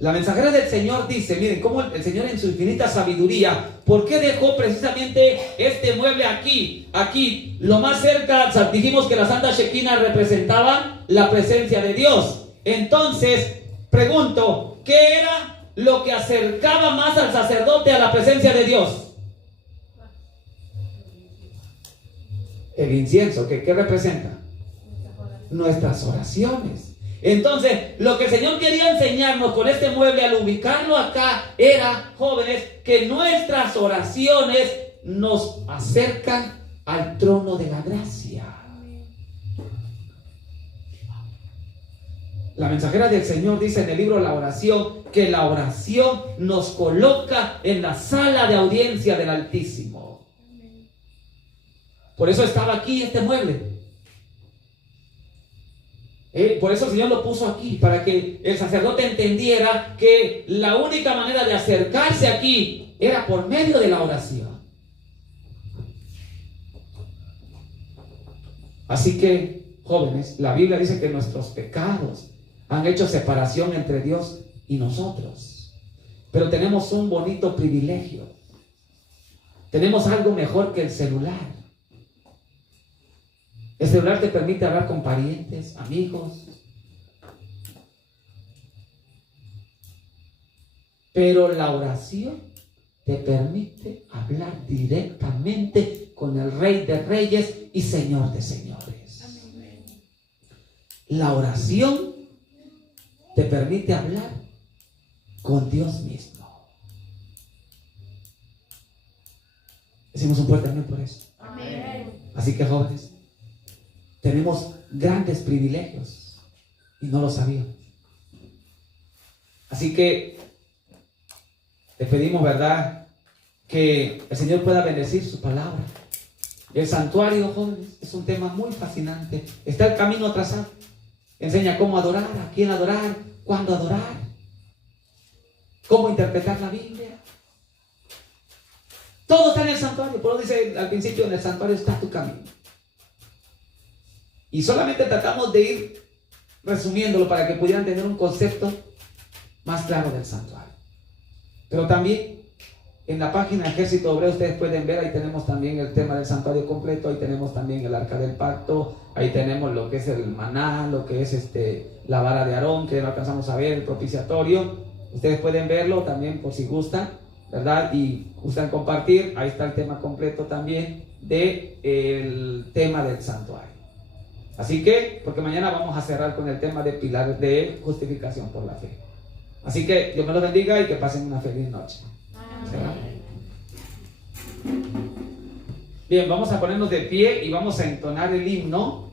La mensajera del Señor dice, miren cómo el Señor en su infinita sabiduría, ¿por qué dejó precisamente este mueble aquí? Aquí, lo más cerca, dijimos que la Santa Shekinah representaba la presencia de Dios. Entonces, pregunto, ¿qué era lo que acercaba más al sacerdote a la presencia de Dios? El incienso, ¿qué representa? Nuestras oraciones. Entonces, lo que el Señor quería enseñarnos con este mueble al ubicarlo acá era, jóvenes, que nuestras oraciones nos acercan al trono de la gracia. La mensajera del Señor dice en el libro La Oración que la oración nos coloca en la sala de audiencia del Altísimo. Por eso estaba aquí este mueble. Por eso el Señor lo puso aquí, para que el sacerdote entendiera que la única manera de acercarse aquí era por medio de la oración. Así que, jóvenes, la Biblia dice que nuestros pecados han hecho separación entre Dios y nosotros. Pero tenemos un bonito privilegio. Tenemos algo mejor que el celular. El celular te permite hablar con parientes, amigos. Pero la oración te permite hablar directamente con el Rey de Reyes y Señor de Señores. La oración te permite hablar con Dios mismo. Decimos un fuerte amén por eso. Amén. Así que, jóvenes, tenemos grandes privilegios y no lo sabíamos. Así que te pedimos, ¿verdad?, que el Señor pueda bendecir su palabra. El santuario, jóvenes, es un tema muy fascinante. Está el camino trazado. Enseña cómo adorar, a quién adorar, cuándo adorar, cómo interpretar la Biblia. Todo está en el santuario. Por eso dice al principio, en el santuario está tu camino. Y solamente tratamos de ir resumiéndolo para que pudieran tener un concepto más claro del santuario. Pero también en la página Ejército Obrero ustedes pueden ver, ahí tenemos también el tema del santuario completo, ahí tenemos también el arca del pacto, ahí tenemos lo que es el maná, lo que es la vara de Aarón, que no alcanzamos a ver, el propiciatorio. Ustedes pueden verlo también por si gustan, ¿verdad? Y gustan compartir, ahí está el tema completo también del tema del santuario. Así que, porque mañana vamos a cerrar con el tema de pilares de justificación por la fe. Así que Dios me los bendiga y que pasen una feliz noche. Bien, vamos a ponernos de pie y vamos a entonar el himno.